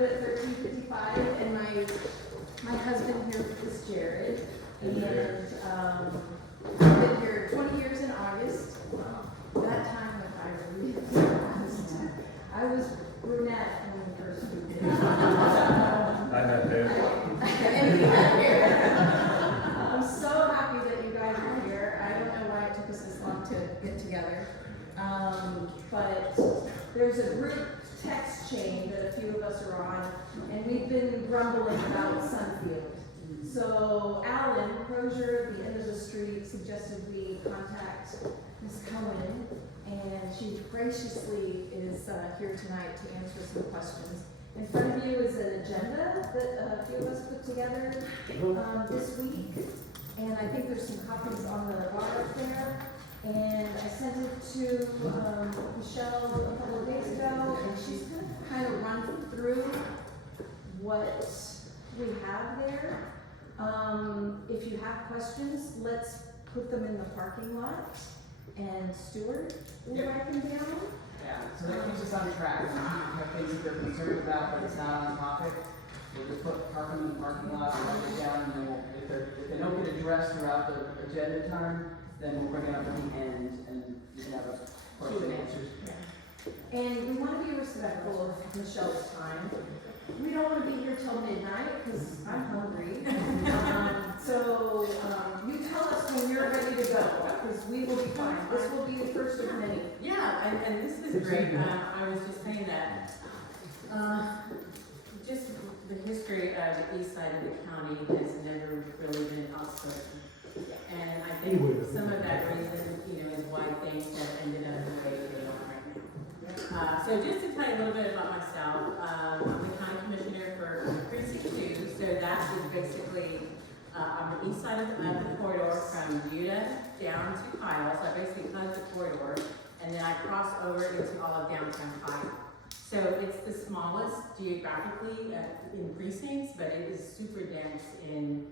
live at 1355, and my husband here is Jared. And I've been here 20 years in August. That time went by really fast. I was brunette when we first moved in. I met him. And he met here. I'm so happy that you guys are here. I don't know why it took us this long to get together. But there's a group text chain that a few of us are on, and we've been grumbling about Sunfield. So Alan Crozier at the end of the street suggested we contact Ms. Cohen, and she graciously is here tonight to answer some questions. In front of you is an agenda that a few of us put together this week, and I think there's some copies on the bar up there. And I sent it to Michelle a couple of days ago, and she's going to kind of run through what we have there. If you have questions, let's put them in the parking lot, and Stuart will write them down. Yeah, so that keeps us on track. If you have things that they're concerned about, but it's not on topic, we'll just put park them in the parking lot, write it down, and then we'll, if they don't get addressed throughout the agenda time, then we'll bring it up at the end, and you can have a question and answers. And we want to be respectful of Michelle's time. We don't want to be here till midnight, because I'm hungry. So you tell us when you're ready to go, because we will be fine. This will be the first of many. Yeah, and this is great. I was just saying that just the history of the east side of the county has never really been outspoken. And I think some of that reason, is why things have ended up the way they are right now. So just to tell you a little bit about myself, I'm the county commissioner for Precinct 2. So that is basically on the east side of the corridor from Buda down to Kyle. So I basically cut the corridor, and then I cross over into all of downtown Kyle. So it's the smallest geographically in precincts, but it is super dense in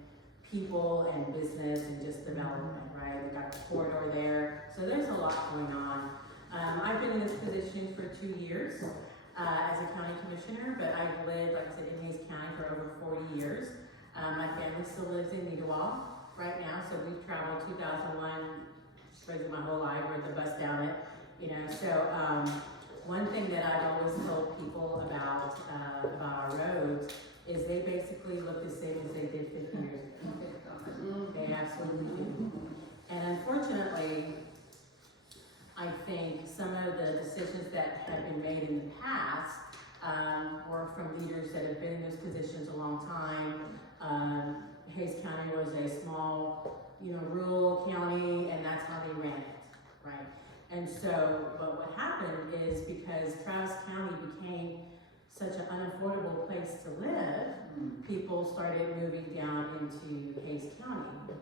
people and business and just development, right? We've got the corridor there. So there's a lot going on. I've been in this position for 2 years as a county commissioner, but I've lived, like I said, in Hays County for over 40 years. My family still lives in Needawal right now, so we've traveled 2001, basically my whole life, rode the bus down it, So one thing that I've always told people about our roads is they basically look the same as they did 50 years ago. They absolutely do. And unfortunately, I think some of the decisions that have been made in the past were from leaders that have been in those positions a long time. Hays County was a small, rural county, and that's how they ran it, right? And so, but what happened is because Travis County became such an unaffordable place to live, people started moving down into Hays County.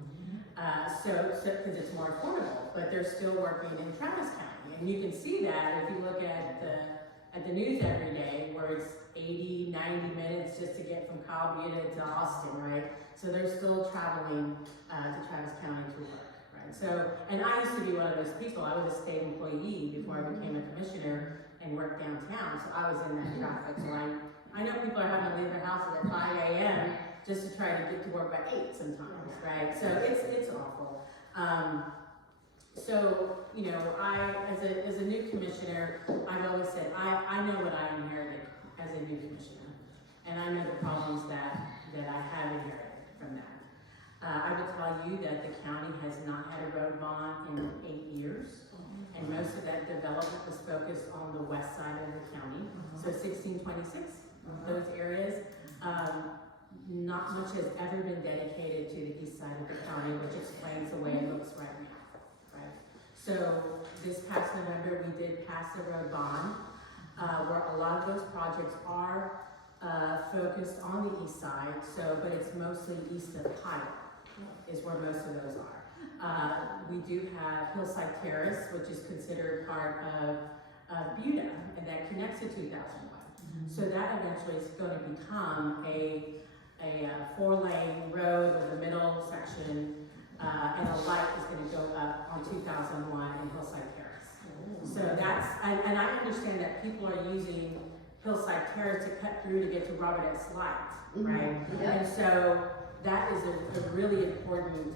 Because it's more affordable, but they're still working in Travis County. And you can see that if you look at the news every day, where it's 80, 90 minutes just to get from Kyle Buda to Austin, right? So they're still traveling to Travis County to work, right? So, and I used to be one of those people. I was a state employee before I became a commissioner and worked downtown, so I was in that traffic. So I know people are having to leave their houses at 5 a.m. just to try to get to work by 8 sometimes, right? So it's awful. I, as a new commissioner, I've always said, I know what I inherited as a new commissioner. And I know the problems that I have inherited from that. I will tell you that the county has not had a road bond in 8 years. And most of that development was focused on the west side of the county. So 1626, those areas. Not much has ever been dedicated to the east side of the county, which explains the way it looks right now, right? So this past November, we did pass a road bond, where a lot of those projects are focused on the east side, but it's mostly east of Kyle is where most of those are. We do have Hillside Terrace, which is considered part of Buda, and that connects to 2001. So that eventually is going to become a 4-lane road with a middle section, and a light is going to go up on 2001 in Hillside Terrace. So that's, and I understand that people are using Hillside Terrace to cut through to get to Robert S. Light, Mhm. right? Yep. And so that is a really important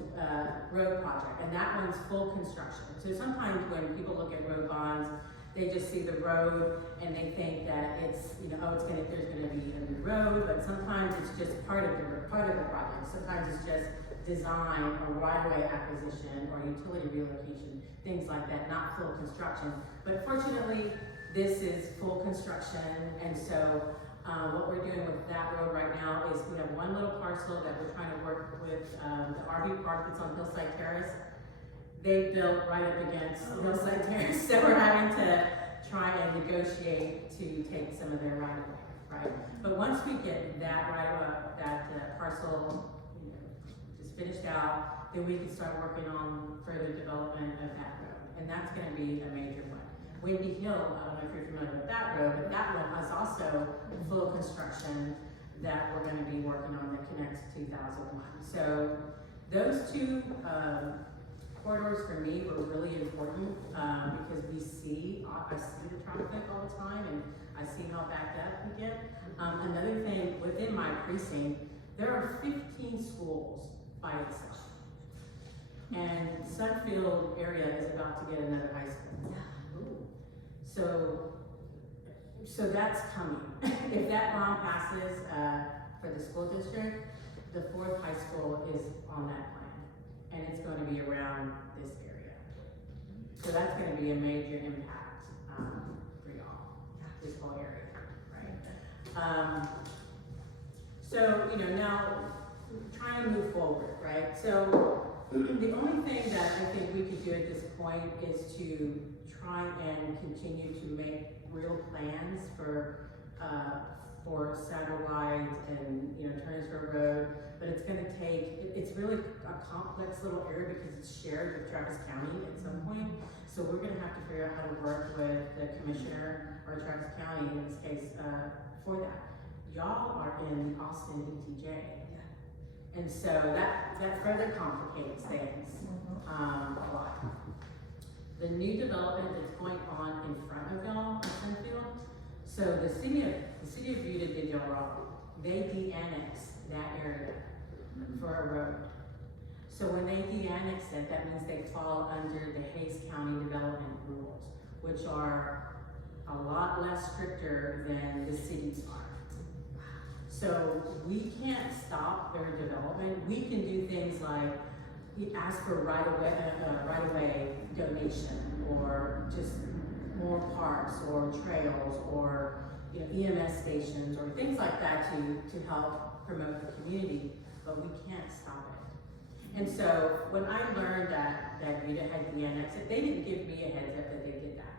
road project, and that one's full construction. So sometimes when people look at road bonds, they just see the road and they think that it's, you know, oh, there's gonna be a new road, but sometimes it's just part of the project. Sometimes it's just design or right-of-way acquisition or utility relocation, things like that, not full construction. But fortunately, this is full construction, and so what we're doing with that road right now is we have one little parcel that we're trying to work with the RV park that's on Hillside Terrace. They built right up against Hillside Terrace, so we're having to try and negotiate to take some of their right of way, right? But once we get that parcel, you know, just finished out, then we can start working on further development of that road, and that's going to be a major one. Windy Hill, I don't know if you're familiar with that road, but that one is also full construction that we're going to be working on that connects to 2001. So those two corridors for me were really important because I see the traffic all the time, and I see how backed up we get. Another thing, within my precinct, there are 15 schools by itself. And Sunfield area is about to get another high school. So that's coming. If that bond passes for the school district, the 4th high school is on that plan, and it's going to be around this area. So that's going to be a major impact for y'all, this whole area, right? So, you know, now trying to move forward, right? So the only thing that I think we could do at this point is to try and continue to make real plans for Satellite and, you know, Turnersville Road, but it's going to take, it's really a complex little area because it's shared with Travis County at some point. So we're going to have to figure out how to work with the commissioner or Travis County in this case for that. Y'all are in Austin ETJ. And so that further complicates things a lot. The new development that's going on in front of y'all in Sunfield, so the city of Buda did y'all wrong. They de-annexed that area for a road. So when they de-annex it, that means they fall under the Hays County development rules, which are a lot less stricter than the cities are. So we can't stop their development. We can do things like ask for right-of-way donation, or just more parks or trails, or, you know, EMS stations or things like that to help promote the community, but we can't stop it. And so when I learned that Buda had de-annexed it, they didn't give me a heads up that they did that,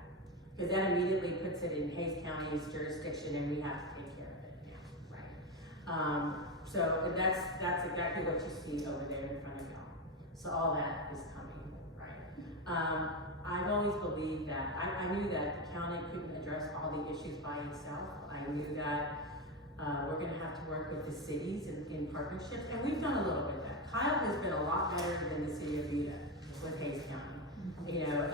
because that immediately puts it in Hays County's jurisdiction, and we have to take care of it now, right? So that's exactly what you see over there in front of y'all. So all that is coming, right? I've always believed that, I knew that the county couldn't address all the issues by itself. I knew that we're gonna have to work with the cities in partnerships, and we've done a little bit of that. Kyle has been a lot better than the city of Buda with Hays County. You know,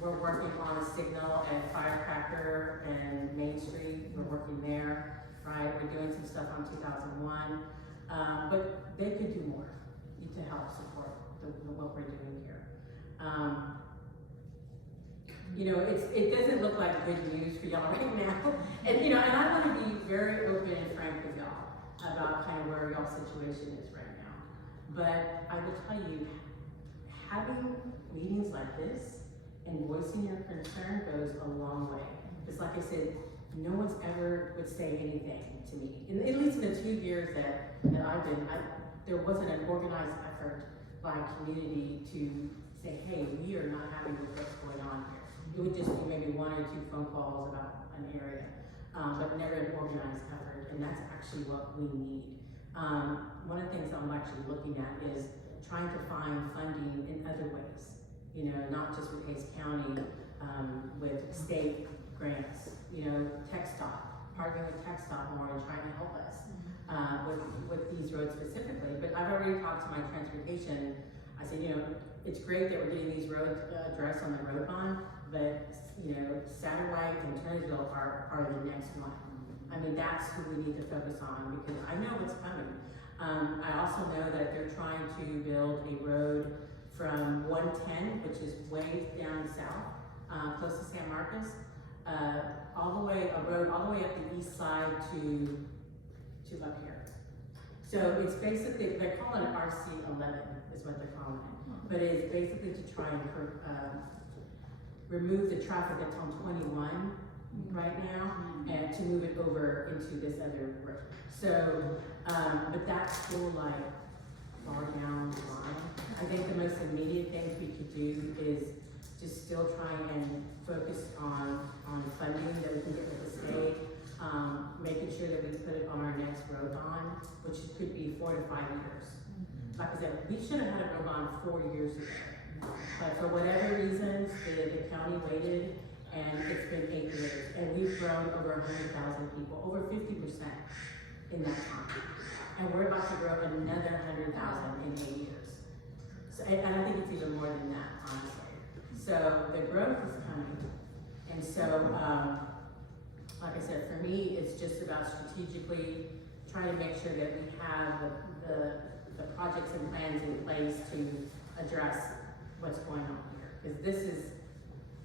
we're working on a signal at Firecracker and Main Street. We're working there, right? We're doing some stuff on 2001, but they could do more to help support what we're doing here. You know, it doesn't look like good news for y'all right now. And, you know, and I want to be very open and frank with y'all about kind of where y'all's situation is right now. But I will tell you, having meetings like this and voicing your concern goes a long way. Just like I said, no one's ever would say anything to me. At least in the 2 years that I've been, there wasn't an organized effort by community to say, hey, we are not happy with what's going on here. It would just be maybe 1 or 2 phone calls about an area, but never an organized effort, and that's actually what we need. One of the things I'm actually looking at is trying to find funding in other ways, you know, not just with Hays County, with state grants, you know, TxDOT, partnering with TxDOT more and trying to help us with these roads specifically. But I've already talked to my transportation. I said, you know, it's great that we're getting these roads addressed on the road bond, but, you know, Satterwhite and Turnersville are the next one. I mean, that's who we need to focus on, because I know what's coming. I also know that they're trying to build a road from 110, which is way down south, close to San Marcos, a road all the way up the east side to up here. So it's basically, they're calling it RC11 is what they're calling it. But it's basically to try and remove the traffic that's on 21 right now and to move it over into this other road. So, but that's still like far down the line. I think the most immediate things we could do is just still try and focus on funding that we can get with the state, making sure that we put it on our next road bond, which could be 4 to 5 years. Like I said, we should have had a road bond 4 years ago. But for whatever reasons, the county waited, and it's been 8 years. And we've grown over 100,000 people, over 50% in that time. And we're about to grow another 100,000 in 8 years. So, and I think it's even more than that, honestly. So the growth is coming. And so, like I said, for me, it's just about strategically trying to make sure that we have the projects and plans in place to address what's going on here. Because this is,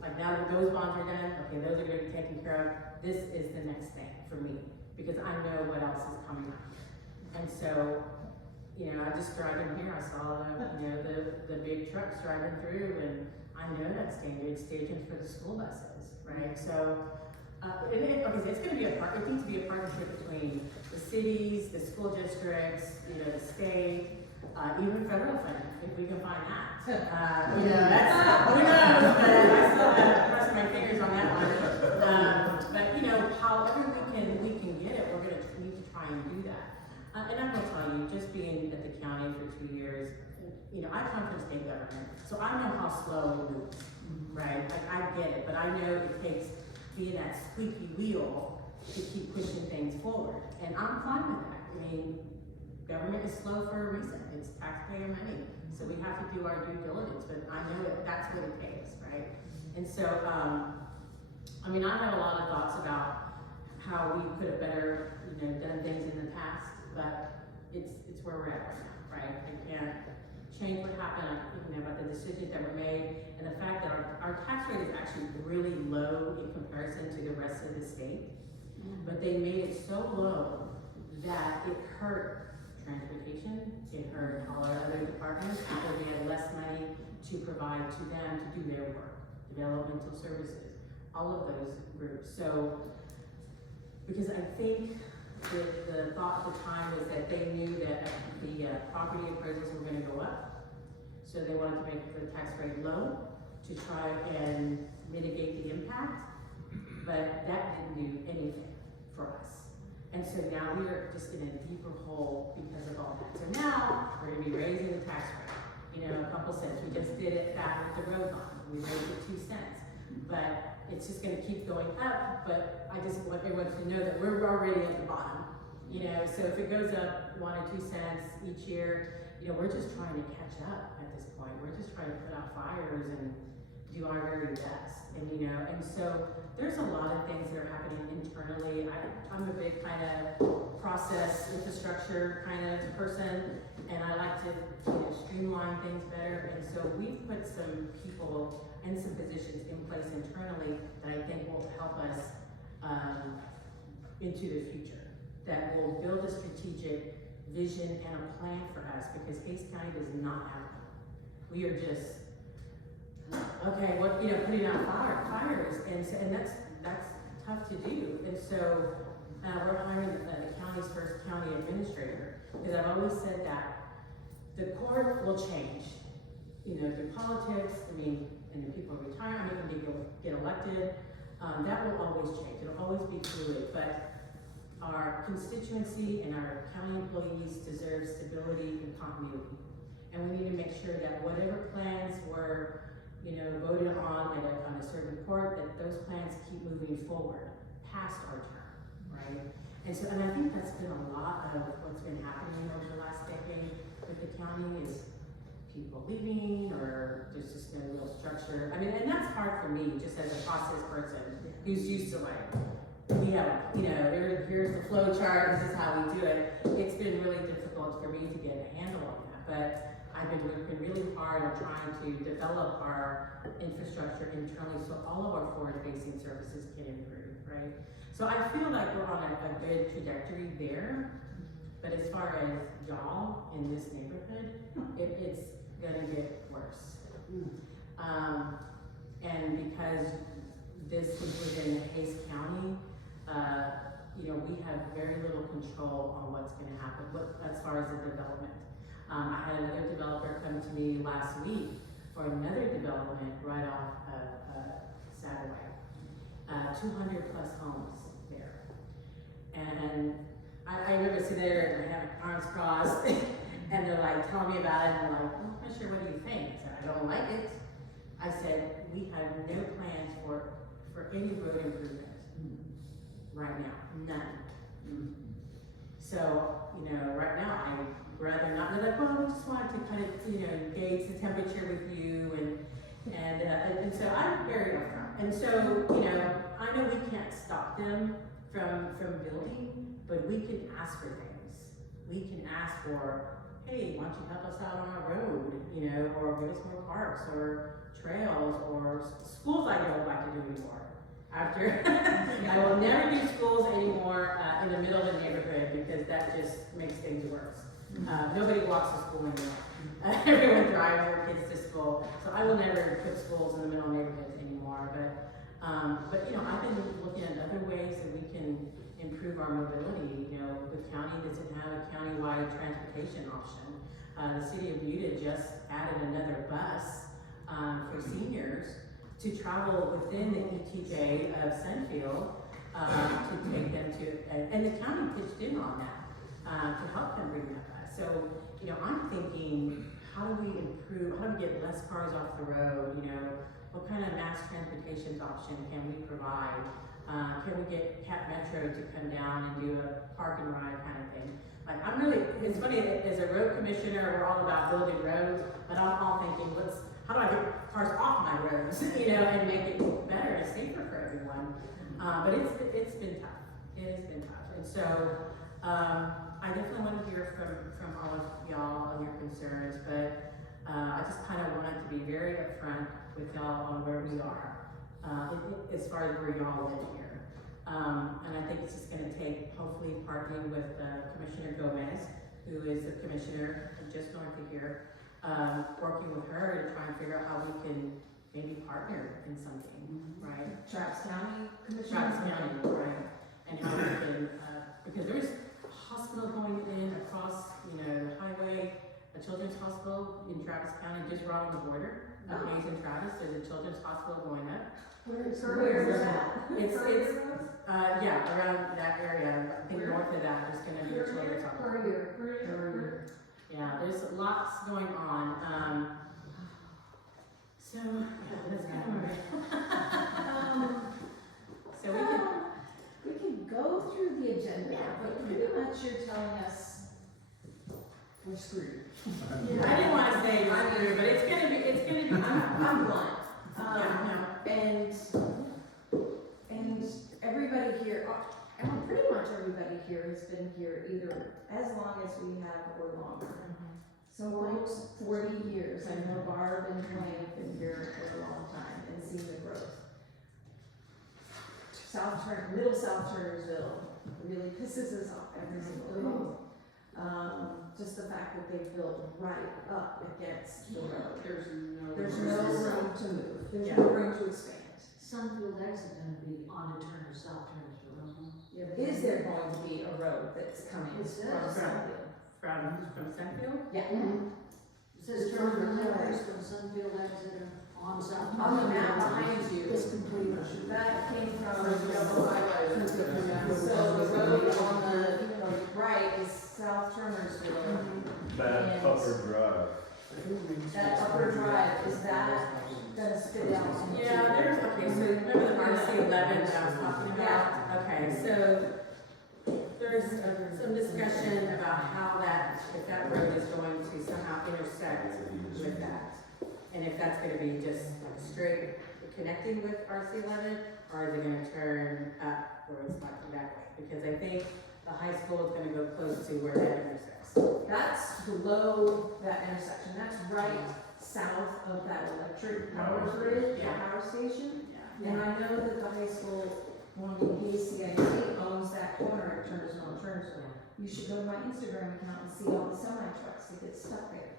like, now that those bonds are done, okay, those are gonna be taken care of. This is the next thing for me, because I know what else is coming up. And so, you know, I just driving here, I saw the big trucks driving through, and I know that's dangerous stations for the school buses, right? So, okay, so it's going to be it needs to be a partnership between the cities, the school districts, you know, the state, even federal funding, if we can find that. You know, that's, who knows, but I still have crossing my fingers on that one. But, you know, however we can get it, we're going to need to try and do that. And I'm going to tell you, just being at the county for 2 years, you know, I come from state government, so I know how slow it moves, right? Like, I get it, but I know it takes being that squeaky wheel to keep pushing things forward. And I'm fine with that. I mean, government is slow for a reason. It's taxpayer money. So we have to do our due diligence, but I know that that's what it takes, right? And so, I mean, I have a lot of thoughts about how we could have better, you know, done things in the past, but it's where we're at right now, right? I can't change what happened, you know, about the decisions that were made, and the fact that our tax rate is actually really low in comparison to the rest of the state. But they made it so low that it hurt transportation, it hurt all our other departments, because we had less money to provide to them to do their work, developmental services, all of those groups. So, because I think the thought at the time was that they knew that the property appraisals were going to go up, so they wanted to make the tax rate low to try and mitigate the impact, but that didn't do anything for us. And so now we are just in a deeper hole because of all that. So now we're going to be raising the tax rate, you know, a couple cents. We just did it back with the road bond. We raised it 2 cents, but it's just going to keep going up. But I just want everyone to know that we're already at the bottom, you know. So if it goes up 1 or 2 cents each year, you know, we're just trying to catch up at this point. We're just trying to put out fires and do our very best. And, you know, and so there's a lot of things that are happening internally. I'm a big kind of process infrastructure kind of person, and I like to, you know, streamline things better. And so we've put some people and some positions in place internally that I think will help us into the future, that will build a strategic vision and a plan for us, because Hays County does not have one. We are just, okay, what, you know, putting out fires, and that's tough to do. And so we're hiring the county's first county administrator, because I've always said that the court will change, you know, through politics. I mean, and the people retire, I mean, when they get elected, that will always change. It'll always be fluid, but our constituency and our county employees deserve stability and continuity. And we need to make sure that whatever plans were, you know, voted on on a certain court, that those plans keep moving forward past our term, right? And so, and I think that's been a lot of what's been happening over the last decade with the county is people leaving, or there's just no real structure. I mean, and that's hard for me, just as a process person, who's used to like, we have, you know, here's the flow chart, this is how we do it. It's been really difficult for me to get a handle on that, but I've been working really hard on trying to develop our infrastructure internally so all of our forward-facing services can improve, right? So I feel like we're on a good trajectory there, but as far as y'all in this neighborhood, it's gonna get worse. And because this is within Hays County, you know, we have very little control on what's gonna happen as far as the development. I had another developer come to me last week for another development right off of Satterway. 200 plus homes there. And I remember sitting there and having arms crossed and they're like telling me about it and I'm like, I'm not sure, what do you think? I said, I don't like it. I said, we have no plans for any road improvement right now, none. So, you know, right now I'd rather not, they're like, well, we just wanted to kind of, you know, gauge the temperature with you and so I'm very upfront. And so, you know, I know we can't stop them from building, but we can ask for things. We can ask for, hey, why don't you help us out on our road, you know, or give us more parks or trails or schools I don't like to do anymore. After, I will never do schools anymore in the middle of the neighborhood because that just makes things worse. Nobody walks to school anymore. Everyone drives their kids to school. So I will never put schools in the middle of neighborhoods anymore. But you know, I've been looking at other ways that we can improve our mobility. You know, the county doesn't have a countywide transportation option. The city of Buda just added another bus for seniors to travel within the ETJ of Sunfield to take them to, and the county pitched in on that to help them bring that bus. So, you know, I'm thinking, how do we improve, how do we get less cars off the road, you know, what kind of mass transportation option can we provide? Can we get Cap Metro to come down and do a park and ride kind of thing? Like, I'm really, it's funny that as a road commissioner, we're all about building roads, but I'm all thinking, how do I get cars off my roads, you know, and make it better and safer for everyone? But it's been tough. It has been tough. And so, I definitely want to hear from all of y'all on your concerns, but I just kind of wanted to be very upfront with y'all on where we are, as far as where y'all live here. And I think it's just going to take, hopefully, partnering with Commissioner Gomez, who is the commissioner just north of here, working with her to try and figure out how we can maybe partner in something, right? Travis County Commissioner? Travis County, right? And how we can, because there's a hospital going in across, you know, the highway, a children's hospital in Travis County, just right on the border. Hays and Travis, there's a children's hospital going up. Where is that? It's yeah, around that area. I think north of that, there's gonna be a children's hospital. Yeah, there's lots going on. So, yeah, that's kind of it. So we can go through the agenda, but pretty much you're telling us we're screwed. I didn't want to say we're screwed, but it's gonna be. I'm blunt. Yeah, And everybody here, pretty much everybody here has been here either as long as we have or longer. So almost 40 years. I know Barb and Dwayne have been here for a long time and seen the growth. Middle South Turnersville really pisses us off every single day. Just the fact that they built right up against the road. There's no room to move. There's no room to expand. Sunfield exit gonna be on the Turner, South Turnersville. Is there going to be a road that's coming from It says. Sunfield? from Sunfield. Yeah. It says Turner Highways from Sunfield exit on South. On the map behind you, It's complete. that came from the highway. So the road on the right is South Turnersville. That upper drive. That upper drive, is that gonna spit out? into- Yeah, so remember the RC 11 that I was talking about? Okay, so there's some discussion about how if that road is going to somehow intersect with that. And if that's gonna be just like straight connecting with RC11, or is it gonna turn up where it's like that way? Because I think the high school is gonna go close to where that intersects. That's below that intersection, that's right south of that electric power grid, the Yeah. power station. Yeah. And I know that the high school, when KCIT owns that corner, it turns on, turns on. You should go to my Instagram account and see all the semi trucks that get stuck there.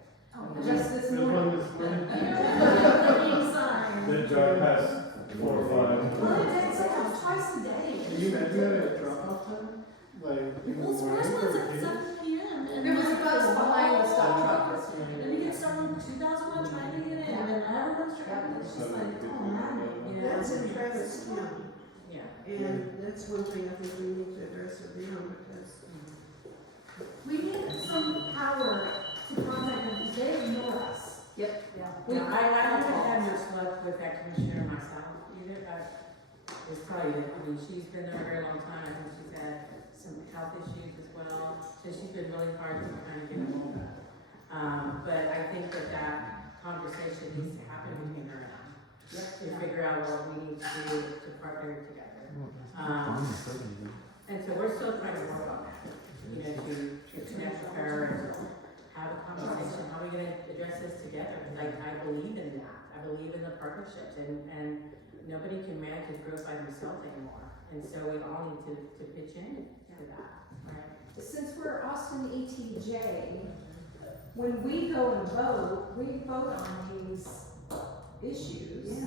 Just this There's morning. one this morning. Blinking sign. They drive past 4 or 5. Well, it's like twice a day. Can you imagine that at drop-off time? Like, in the Well, morning first one's for at kids? 7 p.m. and There was a bus behind the stop Oh, truck this morning. And you get someone 2001 trying to get in, and then everyone's trying to, it's just like, oh man. Yeah. That's in Travis County, Yeah. and that's one thing I think we need to address with them, because We need some power to contact them, because they ignore us. Yep. Yeah, I haven't had much luck with that commissioner myself either. It's probably, I mean, she's been there a very long time. I think she's had some health issues as well. So she's been really hard to kind of get a hold of. But I think that conversation needs to happen between her and I. To figure out what we need to do to partner together. And so we're still trying to work on that, you know, to connect with her and have a conversation. How are we gonna address this together? Like, I believe in that. I believe in the partnerships, and nobody can manage this growth by themselves anymore. And so we all need to pitch in to that, right? Since we're Austin ETJ, when we go and vote, we vote on these issues.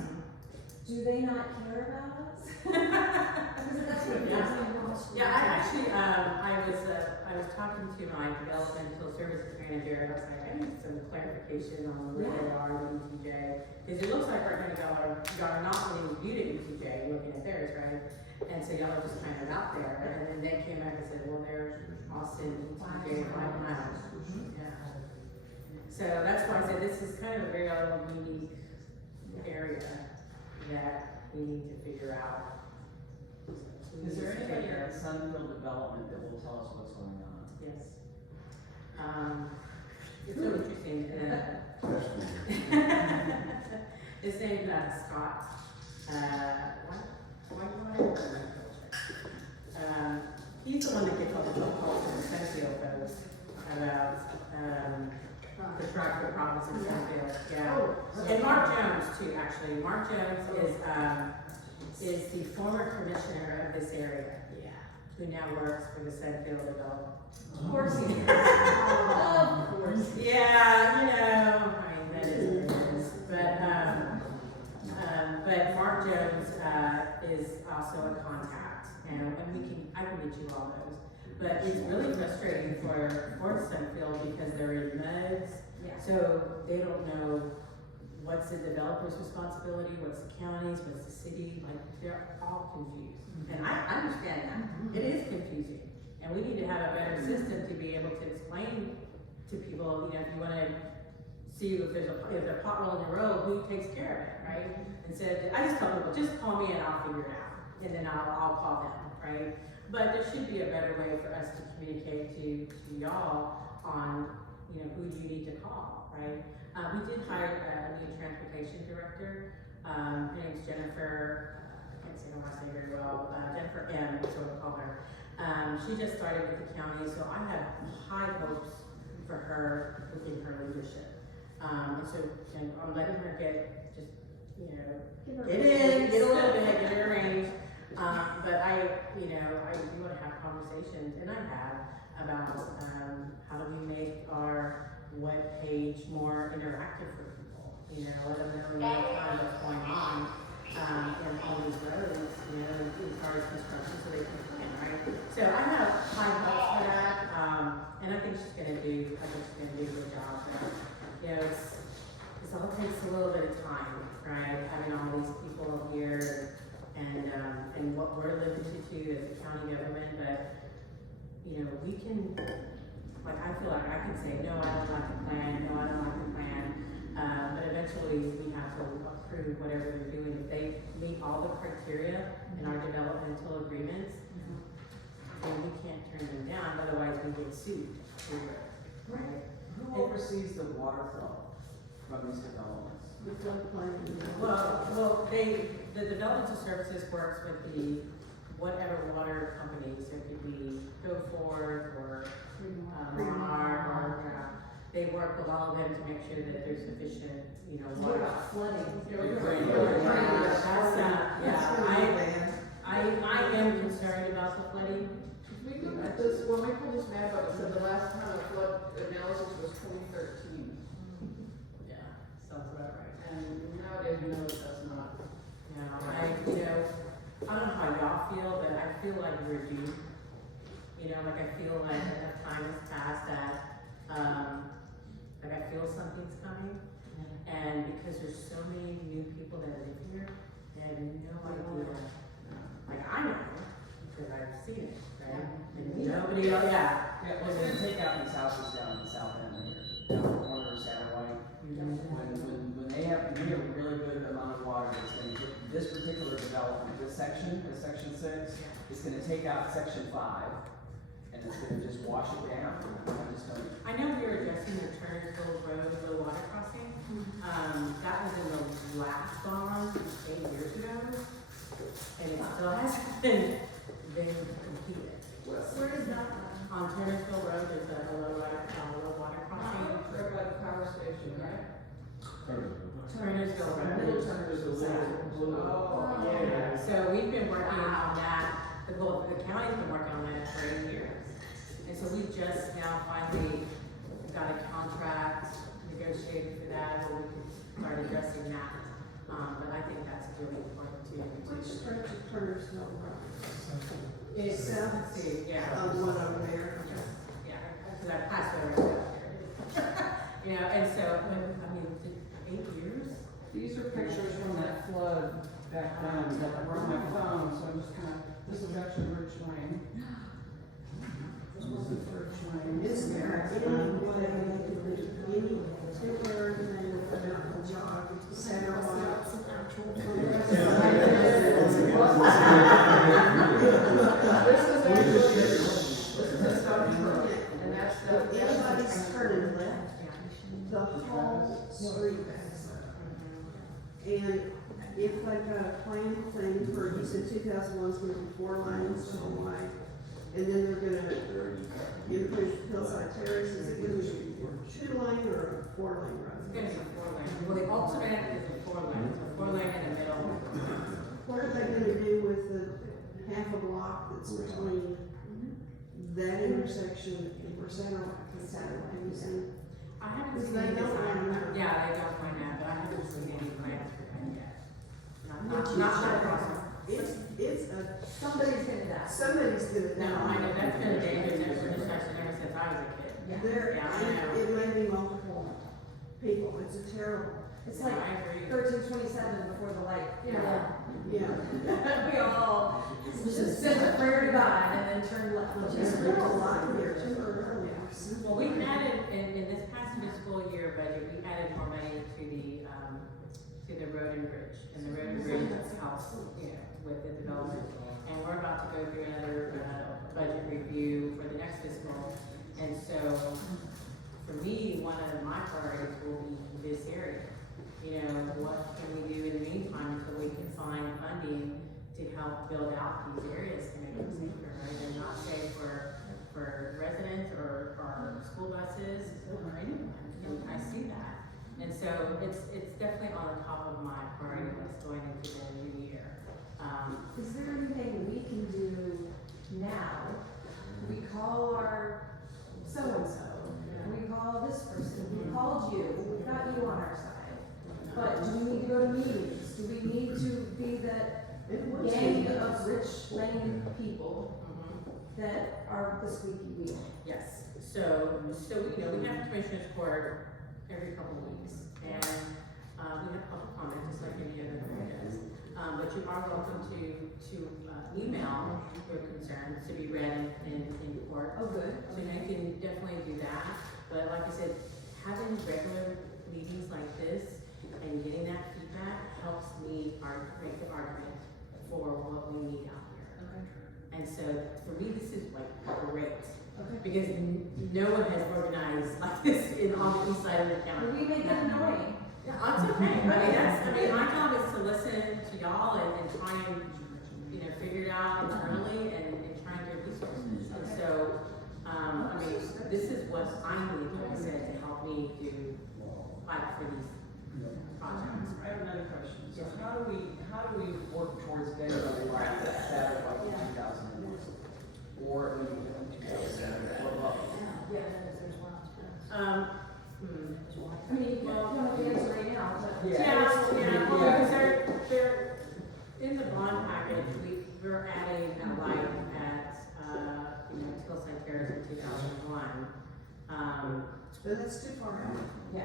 Do they not care about us? Because that's what Yeah. they're Yeah, I actually, I was talking to my developmental services manager, and I was like, I need some clarification on where they are in ETJ. Because it looks like right now y'all are not really viewed at ETJ, looking at theirs, right? And so y'all are just kind of out there, and then they came back and said, well, they're Austin, ETJ, 5 miles. Yeah. So that's why I said this is kind of a very unique area that we need to figure out. Is there anybody at Sunfield Development that will tell us what's going on? Yes. It's so interesting, his name, Scott, he's the one that gets all the phone calls from Senfield folks about, the tractor problems in Senfield, yeah. And Mark Jones too, actually. Mark Jones is the former commissioner of this area. Yeah. Who now works for the Senfield Development. Of course he is. Of course. Yeah, you know, I mean, that is what it is. But Mark Jones, is also a contact, and I can get you all those. But it's really frustrating for Senfield because they're in modes, so they don't know what's the developer's responsibility, what's the county's, what's the city, like, they're all confused. And I understand that, it is confusing, and we need to have a better system to be able to explain to people, you know, if you wanna see if there's a pothole in the road, who takes care of it, right? Instead, I just tell people, just call me and I'll figure it out, and then I'll call them, right? But there should be a better way for us to communicate to y'all on, you know, who you need to call, right? We did hire a new transportation director. Her name's Jennifer, I can't say her last name very well, Jennifer M, is what we'll call her. She just started with the county, so I have high hopes for her within her leadership. And so, and I'm letting her get, just, you know, get in, get a little bit, get her range. But you know, I do want to have conversations, and I have, about, how do we make our web page more interactive for people? You know, let them know in real time what's going on, in all these roads, you know, as far as construction, so they can plan, right? So I have high hopes for that, and I think she's gonna do a good job. But, you know, it all takes a little bit of time, right? Having all these people here, and what we're limited to as a county government, but, you know, we can, like, I feel like I can say, no, I don't like the plan, no, I don't like the plan, but eventually we have to approve whatever they're doing. If they meet all the criteria in our developmental agreements, then we can't turn them down, otherwise we get sued, right? Who oversees the water flow from these developments? The floodplain. Well, the development of services works with the, whatever water companies, it could be Go Forth or, Lamar, or, they work with all of them to make sure that there's sufficient, What water. about flooding? I am concerned about the flooding. We looked at this, when we pulled this map up, it said the last time a flood analysis was 2013. Yeah, sounds about right. And nowadays, we know that that's not. I don't know how y'all feel, but I feel like we're due. Like I feel like enough time has passed that, like I feel something's coming. And because there's so many new people that live here, they have no idea. Like I know, because I've seen it, right? And nobody else, Yeah, well, they take out these houses down at the south end here, down the corner of Satellite. When they have a really good amount of water, it's gonna get this particular development, this section 6, it's gonna take out section 5, and it's gonna just wash it down. I know we were addressing the Turnersville Road, the water crossing. That was in the last bond 8 years ago, and it still hasn't been completed. Where is that? On Turnersville Road, there's a low water crossing. Right by the power station, right? Turnersville Road. Middle Turnersville. Oh, Yeah, so we've been working on that, the county's been working on that for 8 years. And so we just now finally got a contract negotiated for that, where we can start addressing that. But I think that's really important too. Which stretch of Turnersville Road? It's, South? let's see, yeah. The one over there? Yeah, because I passed over there. And so, 8 years? These are pictures from that flood back then, that were on my phone, so I'm just this is actually Rich Lane. This was the Rich Lane. Is there any way they could do any temporary thing about the jog, Satellite? This is actually, this is a stop truck, and that's the. Anybody's turning left, the whole street backs up. And if they've got a plan thing for, you said 2001's gonna be 4 lanes to the wide, and then they're gonna improve Hillside Terrace, is it gonna be 2 lane or a 4 lane road? It's gonna be 4 lane. Well, the ultimate is a 4 lane, so 4 lane in the middle. What are they gonna do with the half a block that's between that intersection and Satellite, you saying? I haven't Because seen they any don't design. want to. Yeah, they don't want that, but I haven't seen any plans for that yet. Not across. It's Somebody's gonna die. somebody's gonna No, I know, die. that's been a dangerous intersection ever since I was a kid. There, Yeah, I know. it may be multiple people, it's a terrible, It's Yeah, like I agree. 1327 before the light. yeah. We all just said a prayer to God and then turned left. There's been a lot here too, earlier. Well, we added, in this past fiscal year budget, we added more money to the road and bridge. And the road and bridge helps, with the development. And we're about to go through another, budget review for the next fiscal. And so, for me, one of my priorities will be this area. What can we do in the meantime until we can find funding to help build out these areas to make them safer, right? And not safe for residents or school buses or anyone. And I see that. And so it's definitely on the top of my priority list going into the new year. Is there anything we can do now? We call our so-and-so, we call this person, we called you, we've got you on our side. But do we need to go to meetings? Do we need to be that gang of rich lane people that are the squeaky wheel? Yes, so, we have commissioners court every couple of weeks, and, we have public comment, just like any other board does. But you are welcome to email your concerns to be read in court. Oh, good. So you can definitely do that, but like I said, having regular meetings like this and getting that feedback helps me make the argument for what we need out here. Okay. And so, for me, this is like great, Okay. Because no one has organized like this on the east side of the county. We make it annoying. Yeah, it's okay. I mean, my job is to listen to y'all and try and, figure it out internally and try and get resources. And so, I mean, this is what I need, like I said, to help me do, fight for these projects. I have another question. So Yes. how do we work towards getting the light that's set like in 2001? Or in 2007 or above? I mean, you don't have the answer right now, but. Yeah, well, because they're, in the bond package, we're adding a light at, Hillside Terrace in 2001. But that's too far out. Yeah.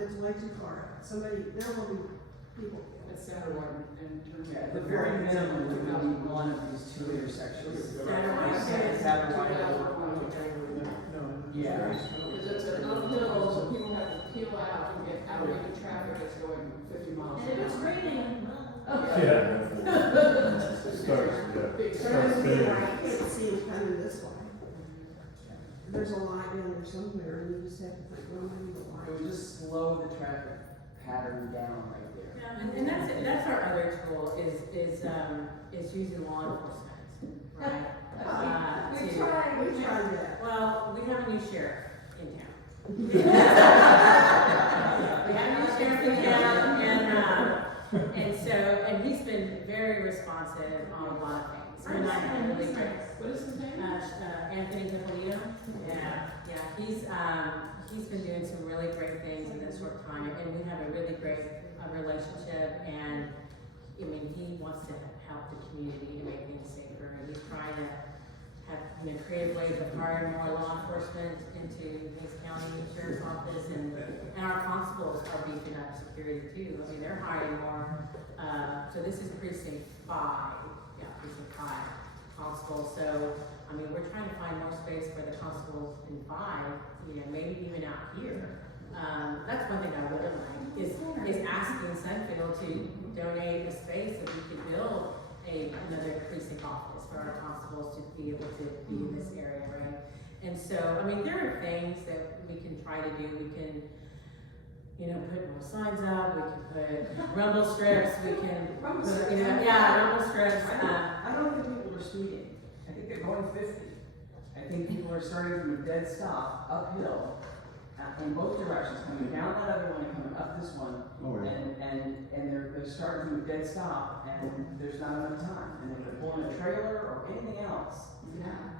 It's way too far out. There will be people. It's Satterwhite and yeah, at the very minimum, we would need one of these two intersections. Satterwhite or yeah. Because it's an uphill, so people have to peel out and get out of the traffic that's going 50 miles And if an it's hour. raining, Yeah. Starts spinning. I can't see them coming this way. There's a light down there somewhere, and you just have to think, well, maybe the It light. would just slow the traffic pattern down right there. Yeah, and that's our other tool is using law enforcement, right? We To- tried. We tried that. Well, we have a new sheriff in town. We have a new sheriff in town, and he's been very responsive on a lot of things. He and I have really great. What is his name? Anthony Hippolito. He's been doing some really great things in this short time, and we have a really great relationship. And I mean, he wants to help the community to make things safer, and he's trying to have creative ways of hiring more law enforcement into his county sheriff's office, and our constables are beefing up security too. I mean, they're hiring more. So this is precinct 5, precinct 5 constables. So I mean, we're trying to find more space for the constables in 5. Maybe even out here. That's one thing I would like is asking Sunfield to donate a space that we could build another precinct office for our constables to be able to be in this area, right? And so, I mean, there are things that we can try to do. We can, put more signs up. We can put rumble strips. We can, Rumble put, strips. rumble strips. I don't think people are speeding. I think they're going 50. I think people are starting from a dead stop uphill in both directions, coming down that other one and coming up this one. Oh, yeah. And they're starting from a dead stop, and there's not enough time. And if they're pulling a trailer or anything else,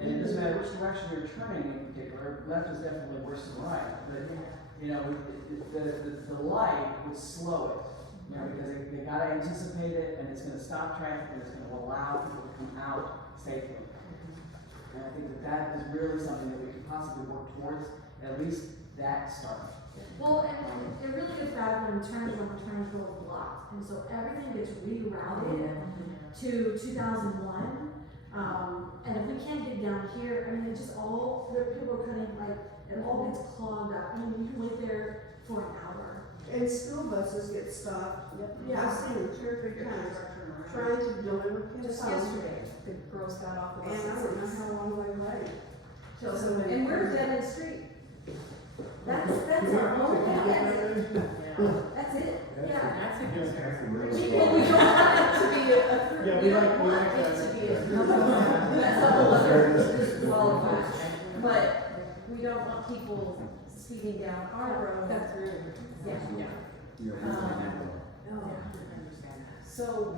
and it doesn't matter which direction you're turning in particular, left is definitely worse than right. But the light would slow it, because they gotta anticipate it, and it's gonna stop traffic, and it's gonna allow people to come out safely. And I think that is really something that we could possibly work towards, at least that start. well, and it really gets bad when turns go blocked, and so everything gets rerouted to 2001. And if we can't get down here, I mean, it just all, people are cutting, like, it all gets clogged up. I mean, you can wait there for an hour. And school buses get stopped. Yeah. I've seen them 2 or 3 times trying to deliver kids Just home. yesterday, the girls got off the And bus I at don't know 6. how long they wait. So, and we're dead end street. That's our whole thing. That's it. Yeah. That's a concern. Well, we don't want it to be Yeah, we we don't like want that. it to be that's a whole other disqualified. But we don't want people speeding down our road. That's rude. Yeah. Yeah. I understand that. So,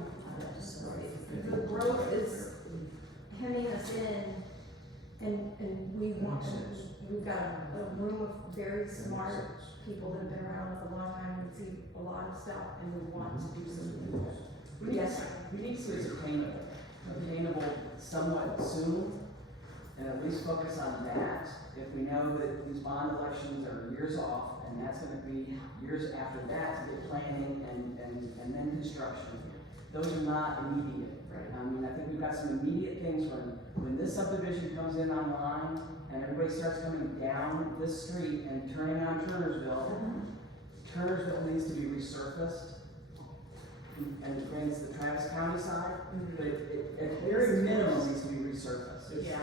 the growth is hemming us in, and we've got a room of very smart people that have been around us a long time, and see a lot of stuff, and we want to do something. Yes. We need to see it's attainable somewhat soon, and at least focus on that. If we know that these bond elections are years off, and that's gonna be years after that to get planning and then construction, those are not immediate. I mean, I think we've got some immediate things when this subdivision comes in online, and everybody starts coming down this street and turning on Turnersville. Turnersville needs to be resurfaced, and granted, it's the Travis County side, but it at very minimum needs to be resurfaced. It's Yeah,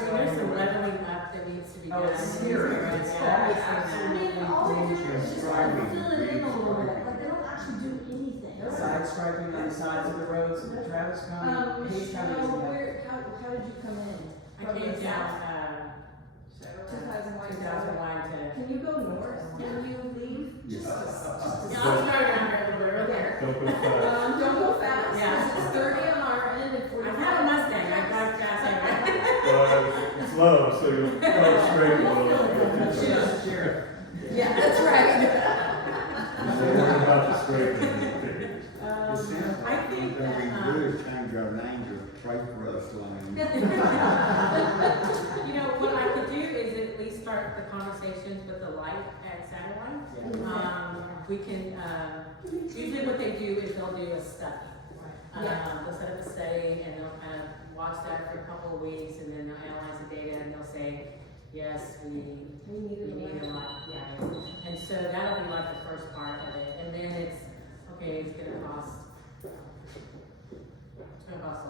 so- there's some leveling up that needs to be done. Oh, it's scary. Yeah, It's yeah, always I've seen I that. mean, all they do is just like Striving, fill it in a little bit, striving. like they don't actually do anything. Side striping on the sides of the roads, Travis County, Hayes County Michelle, doesn't have. how did you come in? I From came the down, south? 2001. 2001 to. Can you go north? Can you leave? Yes. Yeah, I'll start down here a little bit earlier. Don't go fast. Don't go fast, Yeah. 'cause it's 30 on our end and I 45. had a Mustang, I drive fast anyway. Well, it's low, so you'll go straight a little She bit. doesn't share. Yeah, that's right. So we're about to straighten it. I think that, change our names of freight rush line. you know, what I could do is at least start the conversations with the light at Satterwine. We can, usually what they do is they'll do a study. They'll set up a study and they'll kind of watch that for a couple of weeks and then they'll analyze the data and they'll say, yes, we need a lot, yeah. And so that'll be like the first part of it. And then it's, okay, it's gonna cost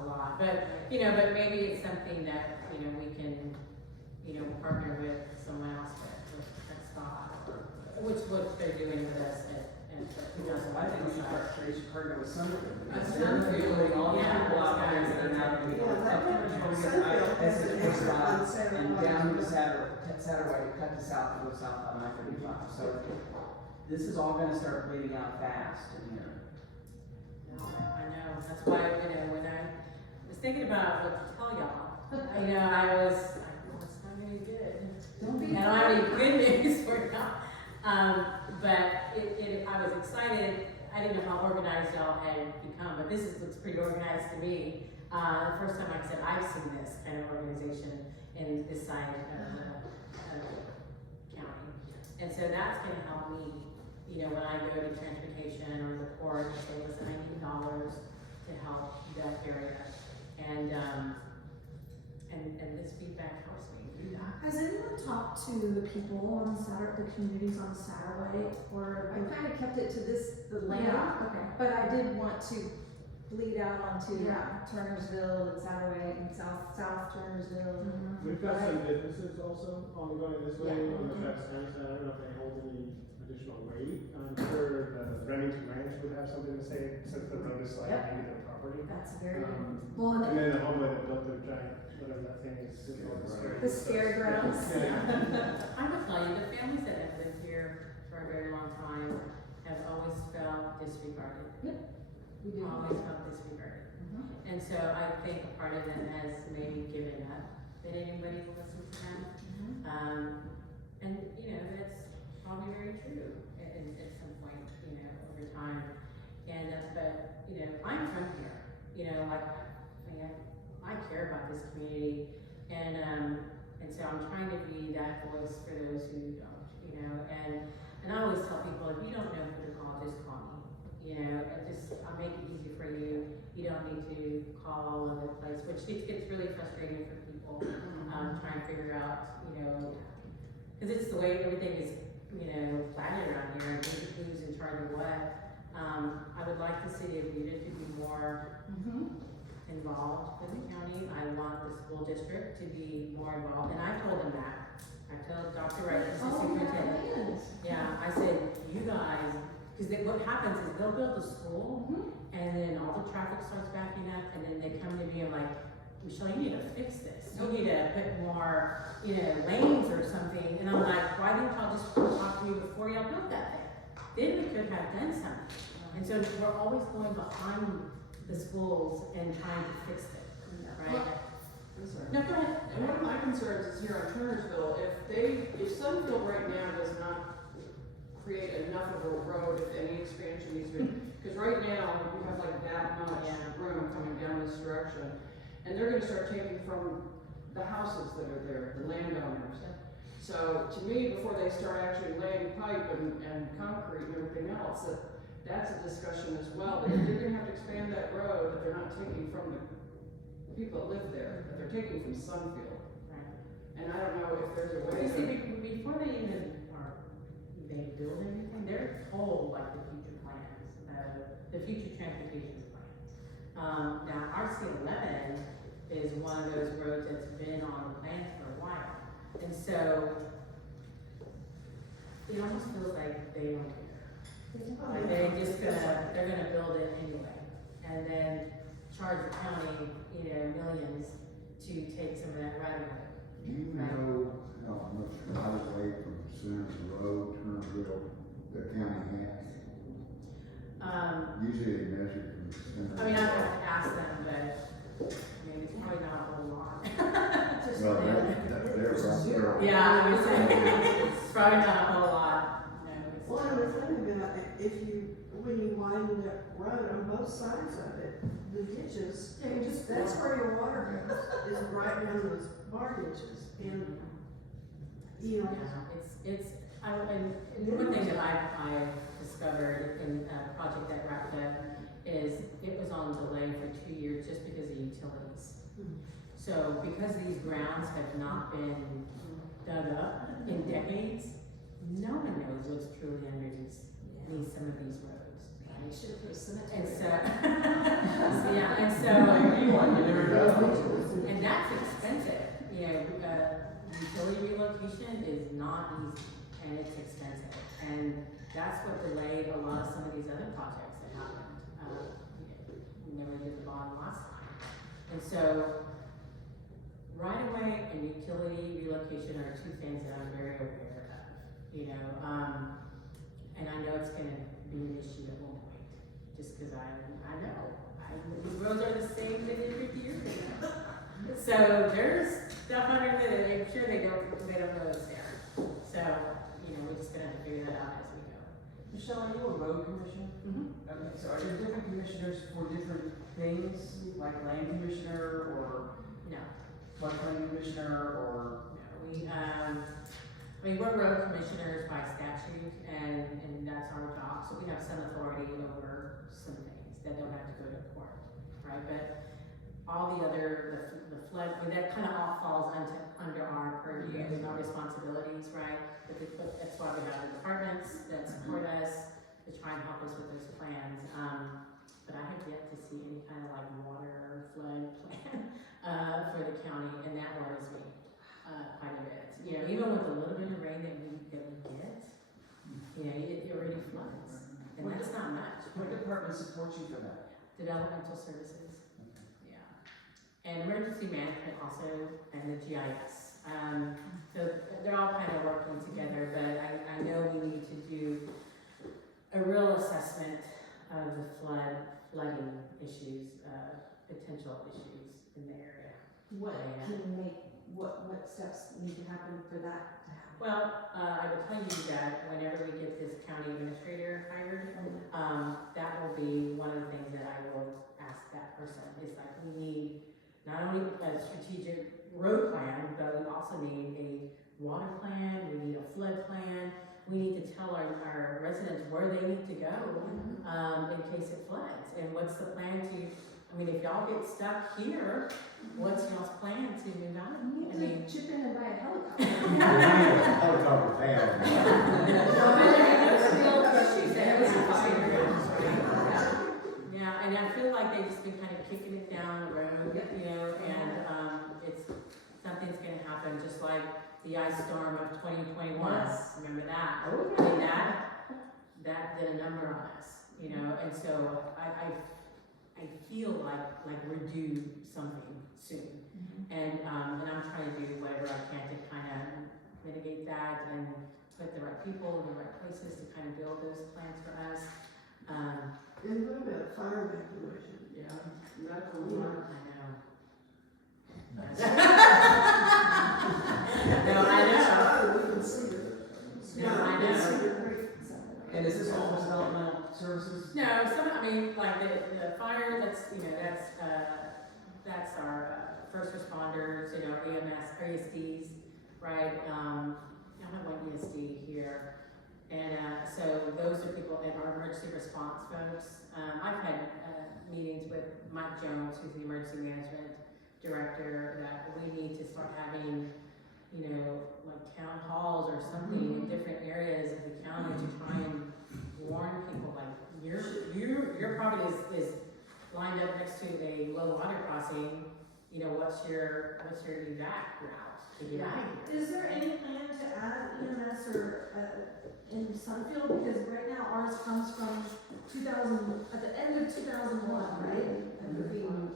a lot, but, you know, but maybe it's something that, you know, we can, you know, partner with someone else at Scott, which they're doing with us at I think we should partner with Sunfield. Because Sunfield. they're doing all these Yeah, people out there that are now doing. Yeah, that As it takes Sunfield on, has a and down to Satterwhite, to cut to south, to go south on I-35. So this is all gonna start bleeding out fast in here. I know, that's why, you know, when I was thinking about what to tell y'all, you know, I was like, well, it's not gonna be good. Don't be I don't have any good news for y'all. But I was excited. I didn't know how organized y'all had become, but looks pretty organized to me. The first time, like I said, I've seen this kind of organization in this side of the county. And so that's gonna help me, you know, when I go to transportation or the port, I say, listen, I need dollars to help that area. And this feedback helps me do that. Has anyone talked to the people on the communities on Satterwhite, or? I kind of kept it to the land, Yeah, okay. but I did want to bleed out onto Yeah. Turnersville and Satterwhite and South Turnersville. We've got some businesses also ongoing this way Yeah. on the Travis County side. I don't know if they hold any additional weight. I'm sure the Remington Ranch would have something to say since the road is sliding Yep. into their property. That's very good. Well, And then the homeboy that built the giant, whatever that thing is. The scaregrounds. Yeah. I will tell you, the families that have lived here for a very long time have always felt disregarded. We do. Always felt disregarded. Mhm. And so I think a part of them has maybe given up that anybody will listen to them. And, you know, that's probably very true at some point, you know, over time. And, but, you know, I'm from here, you know, like, I care about this community. And so I'm trying to be that voice for those who don't, you know, and I always tell people, if you don't know who to call, just call me. You know, I'll make it easy for you. You don't need to call all over the place, which gets really frustrating for people, trying to figure out, you know, because it's the way everything is, you know, platted around here, and who's in charge of what. I would like the city of Buda to be more involved with the county. I want the school district to be more involved, and I told them that. I told Dr. Wright, the superintendent. Yeah, I said, you guys, because what happens is they'll build a school, and then all the traffic starts backing up, and then they come to me and like, Michelle, you need to fix this. You need to put more, you know, lanes or something. And I'm like, why didn't y'all just talk to me before y'all built that thing? Then we could have done something. And so we're always going behind the schools and trying to fix it, right? I'm sorry. No, go ahead. And one of my concerns is here on Turnersville, if Sunfield right now does not create enough of a road, if any expansion needs to be, because right now, we have like that much room coming down this direction, and they're gonna start taking from the houses that are there, the landowners. So to me, before they start actually laying pipe and concrete and everything else, that's a discussion as well, that if they're gonna have to expand that road, that they're not taking from the people that live there, that they're taking from Sunfield. Right. And I don't know if there's a way You see, to. before they even they build anything, they're told like the future plans, the future transportation plans. Now RC11 is one of those roads that's been on the plan for a while. And so, it almost feels like they don't care. Like they're gonna build it anyway, and then charge the county, millions to take some of that right away. Do you know how much right away from the center of the road, Turnerville, the county has? Usually they measure from the center. I mean, I have to ask them, but, it's probably not a whole lot. Well, they're right there. Yeah, I would say, it's probably not a whole lot. No, it's. Well, and the thing about it, when you widen that road on both sides of it, the ditches, that's where your water goes, is right down those bar ditches, and, Yeah, and one thing that I've discovered in a project that wrapped up is it was on delay for 2 years just because of utilities. So because these grounds have not been dug up in decades, no one knows what's truly underneath some of these roads. We should have put a cemetery. And so, and that's expensive. Utility relocation is not easy, and it's expensive. And that's what delayed a lot of some of these other projects that happened. When we did the bond last time. And so, right away and utility relocation are two things that I'm very aware of. And I know it's gonna be an issue at one point, just because I know. These roads are the same they did 50 years ago. So there's stuff under there, I'm sure they don't know it's there. So, we're just gonna have to figure that out as we go. Michelle, are you a road commissioner? Mm-hmm. Okay, so are there different commissioners for different things, like land commissioner or No, floodplain commissioner or? we're road commissioners by statute, and that's our job, so we have some authority over some things that don't have to go to court, right? But all the other, the flood, that kind of all falls under our purview and our responsibilities, right? But that's why we have the departments that support us to try and help us with those plans. But I have yet to see any kind of like water or flood plan for the county, and that worries me quite a bit. Even with a little bit of rain that we get, it already floods, and that's not much. What department supports you for that? Developmental services. And emergency management also, and the GIS. So they're all kind of working together, but I know we need to do a real assessment of the flooding issues, potential issues in the area. What steps need to happen for that to happen? Well, I will tell you that whenever we get this county administrator hired, that will be one of the things that I will ask that person, is like, we need not only a strategic road plan, but we also need a water plan, we need a flood plan, we need to tell our residents where they need to go, in case it floods, and what's the plan to, if y'all get stuck here, what's y'all's plan to move on? You need to chip in and buy a helicopter. Helicopter pad. Yeah, and I feel like they've just been kind of kicking it down the road, and something's gonna happen, just like the ice storm of 2021. Yes. Remember that? Oh, That did a number on us, and so I feel like we're due something soon. And I'm trying to do whatever I can to kind of mitigate that and put the right people in the right places to kind of build those plans for us. And what about fire evacuation? Yeah, medical. I know. No, I know. We can see it. No, I know. And is this all developmental services? No, like the fire, that's our first responders, EMS, ESDs, right? I have one ESD here. And so those are people in our emergency response folks. I've had meetings with Mike Jones, who's the emergency management director, that we need to start having, like town halls or something in different areas of the county to try and warn people, like your property is lined up next to a low water crossing, you know, what's your evac route to get out of here? Is there any plan to add EMS or, in Sunfield? Because right now ours comes from 2000, at the end of 2001, right? And moving,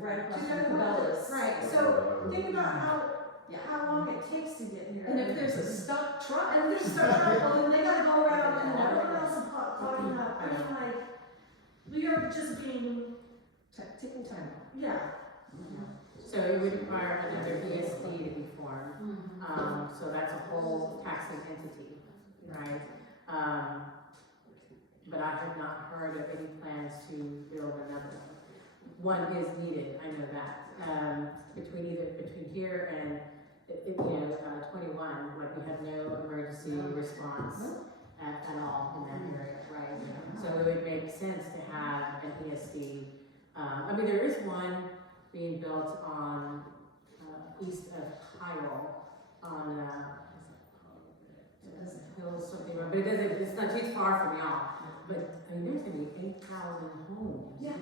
right across from 2001. Cabela's. Right, so think about Yeah. how long it takes to get here. And if there's a stuck truck, And there's stuff, well, then they gotta go around and everyone else is clogging up. I mean, like, we are just being, taking time. yeah. So it would require another ESD to be formed. So that's a whole taxing entity, right? But I have not heard of any plans to build another one. One is needed, I know that. Between here and, 21, like we have no emergency response at all in that area, right? So it would make sense to have an ESD. I mean, there is one being built on, east of Kyle on, Hills something, but it's not too far from y'all. But, I mean, there's gonna be 8,000 homes. Yeah.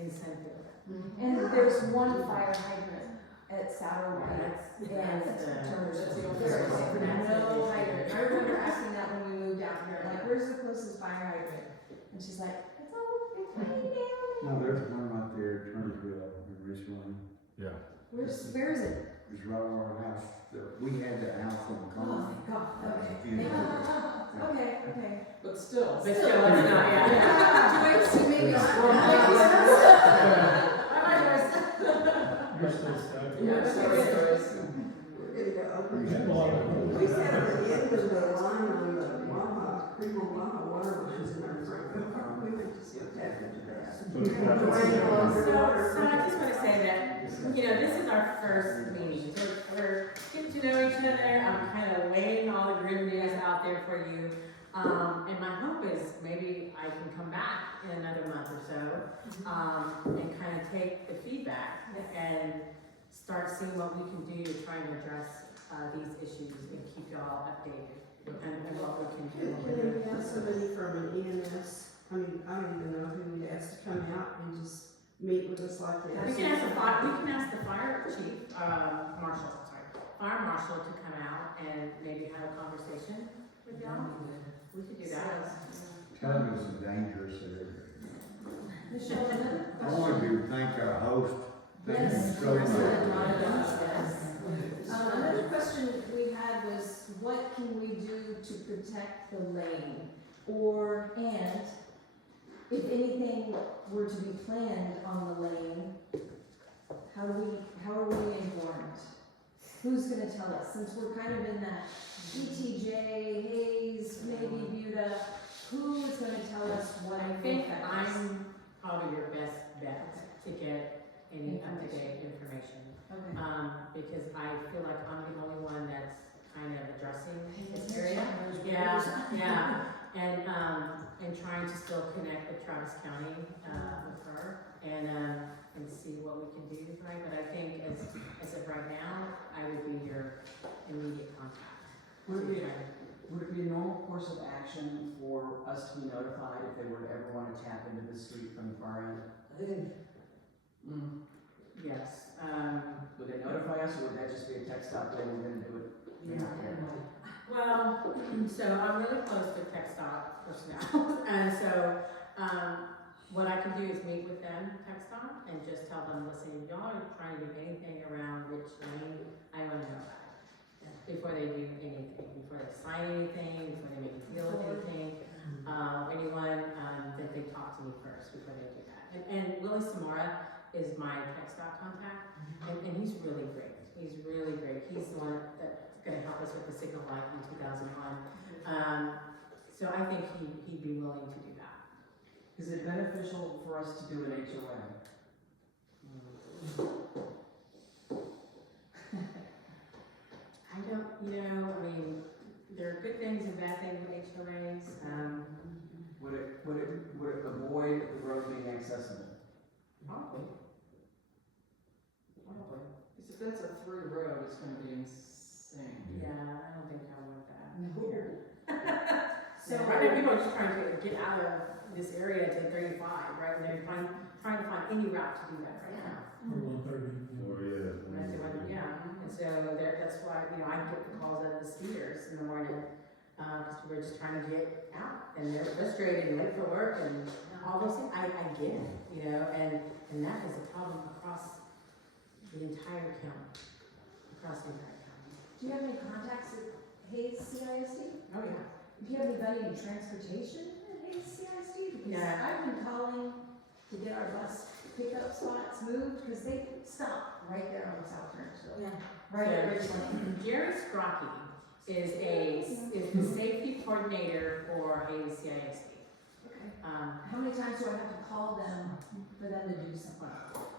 In Centerville. And there's one fire hydrant at Sour That's and the- Turner's. that's the only There's fire no hydrant. I remember asking that when we moved out here, like, where's the closest fire hydrant? And she's like, it's way down No, there's one right there, Turnersville, in Richmond. Yeah. Where is it? It's right on our house. We had the house on the Oh, corner. thank God, okay. You Thank know. God. Okay. But still. But still, it's not, yeah. Wait, so maybe You're still stuck. Yeah, sorry, guys. We're gonna go over. Yeah. We sat at the end of the line on the Waha, Primo Waha water lines in our front door. We went to see what happened to that. So that's- So I just wanna say that, this is our first meeting, we're getting to know each other, I'm kind of laying all the grim news out there for you. And my hope is maybe I can come back in another month or so, and kind of take the feedback and start seeing what we can do to try and address, these issues and keep y'all updated and what we can do. Can we have somebody from an EMS, I mean, I don't even know who we'd ask to come out and just meet with us like We this. can ask the fire chief, fire marshal to come out and maybe have a conversation with y'all. We could do that. Tell them it's a dangerous area. Michelle, another I question. wanted to thank our host. Thank you Yes, so yes, much. yes. Another question we had was, what can we do to protect the lane? And if anything were to be planned on the lane, how are we informed? Who's gonna tell us? Since we're kind of in that ETJ, Hayes, maybe Buda, who is gonna tell us what I think that is? I'm probably your best bet to get any up-to-date information. Okay. Because I feel like I'm the only one that's kind of addressing this area. Yeah. Yeah, and trying to still connect with Travis County, with her, and see what we can do, right? But I think as of right now, I would be your immediate contact. Would it be a normal course of action for us to be notified if they were to ever want to tap into the street from the far end? Yes, Would they notify us, or would that just be a text out there, we're gonna do it? well, so I'm really close to TxDOT personnel, and so, what I can do is meet with them, TxDOT, and just tell them, listen, y'all are trying to do anything around Rich Lane, I wanna know about it. Before they do anything, before they sign anything, before they make a deal with anything, anyone, that they talk to me first before they do that. And Willie Samara is my TxDOT contact, and he's really great. He's really great. He's the one that's gonna help us with the signal light in 2001. So I think he'd be willing to do that. Is it beneficial for us to do an HOA? I don't, I mean, there are good things and bad things with HOAs. Would it avoid the road being accessible? Probably. Because if that's a through road, it's gonna be insane. Yeah, I don't think I want that. So- So right now, people are just trying to get out of this area to 35, right? And they're trying to find any route to do that right now. Or, Yeah, and so that's why, you know, I get the calls out of the skiers in the morning, because people are just trying to get out, and they're frustrated and late for work, and all those things, I get it, you know, and that is a problem across the entire county, Do you have any contacts at Hayes CISD? Oh, yeah. Do you have anybody in transportation at Hayes CISD? Because Yeah. I've been calling to get our bus pickup spots moved, because they stop right there on South Turnersville. Yeah. Right at So, Richland. Jerry Scrocky is the safety coordinator for ACISD. Okay. How many times do I have to call them for them to do something?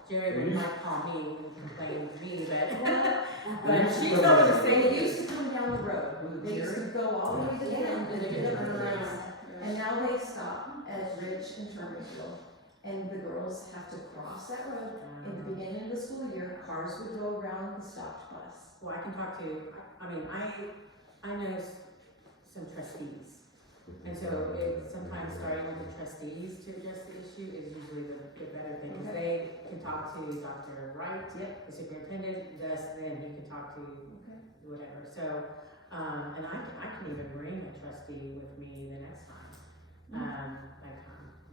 Jerry would not call me and complain to me, but But she's over the They same. used to come down the road, they used to go all the way to the end and then turn around. And now they stop at Rich and Turnersville, and the girls have to cross that road. In the beginning of the school year, cars would go around the stopped bus. Well, I can talk to, I mean, I know some trustees. And so sometimes starting with the trustees to address the issue is usually the better thing, because they can talk to Dr. Wright, the superintendent, thus then he can talk to whatever. So, and I can even bring a trustee with me the next time.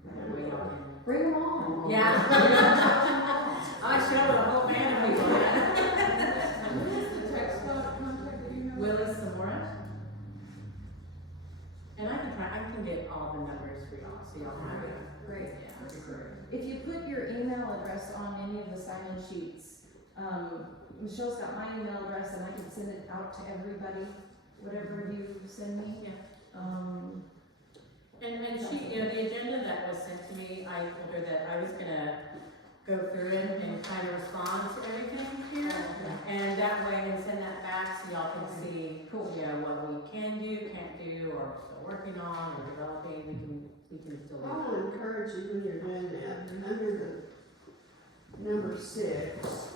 That way y'all can. Bring them all. Yeah. I show the whole band of people. Who's the text contact that you have? Willie Samora. And I can get all the numbers for y'all, so y'all have it. Great. Yeah. If you put your email address on any of the sign-in sheets, Michelle's got my email address and I can send it out to everybody, whatever you send me. Yeah. And she, you know, the agenda that was sent to me, I told her that I was gonna go through it and kind of respond to everything here. And that way, and send that back so y'all can see, you know, what we can do, can't do, or still working on, or developing, we can still I do. will encourage you when you're doing that, under the number 6,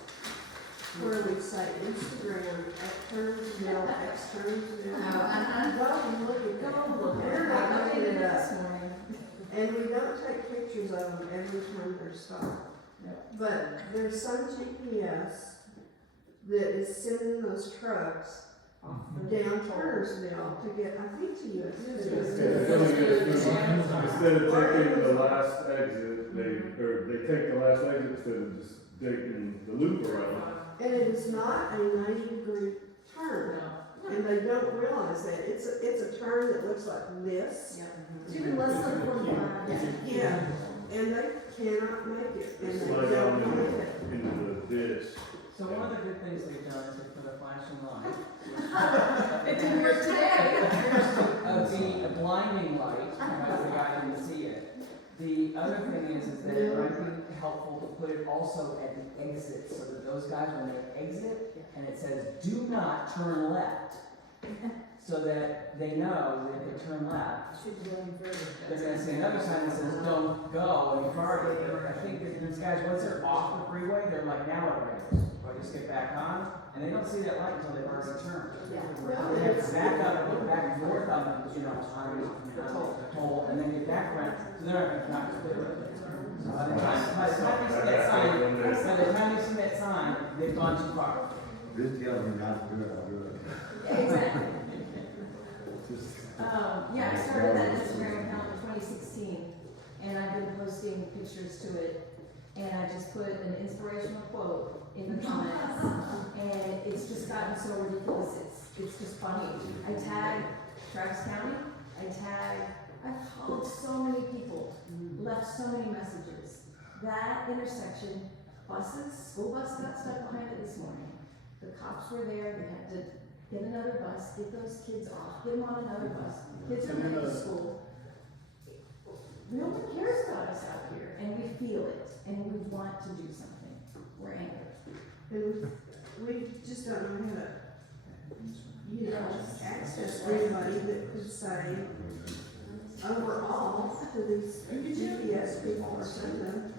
where we say Instagram at Turnersville, X Turnersville. Go and look at that. We're not looking it up. This morning. And we don't take pictures of them every time they're stopped. But there's some GPS that is sending those trucks down Turnersville to get, I think, to US. Instead of taking the last exit, they take the last exit instead of just taking the loop around. And it is not a 90-degree turn. And they don't realize that. It's a turn that looks like this. It's even less than 45. Yeah. And they cannot make it. And they Slide down don't make it. into the ditch. So one of the good things they've done is they put a flashing light. It didn't work today. A blinding light, because the guy didn't see it. The other thing is that it might be helpful to put it also at the exit, so that those guys, when they exit, and it says, do not turn left, so that they know that if they turn left, they're gonna see another sign that says, don't go any farther. I think that these guys, once they're off the freeway, they're like, now what do I do? Do I just get back on? And they don't see that light until they've already turned. They have to back up, look back north on the, you know, on the toll, and then get back around, so they're not gonna clear it. So by the time they see that sign, they've gone too far. This tells me not to do it, I'll do it. Exactly. Just- Yeah, I started that Instagram account in 2016, and I've been posting pictures to it, and I just put an inspirational quote in the comments, and it's just gotten so ridiculous, it's just funny. I tag Travis County, I've called so many people, left so many messages. That intersection, school bus got stuck behind it this morning. The cops were there, they had to get another bus, get those kids off, get them on another bus. Kids are late to school. No one cares about us out here, and we feel it, and we want to do something. We're angry. And we just don't know how to, you know, access anybody that could say overall to these GPS people or something.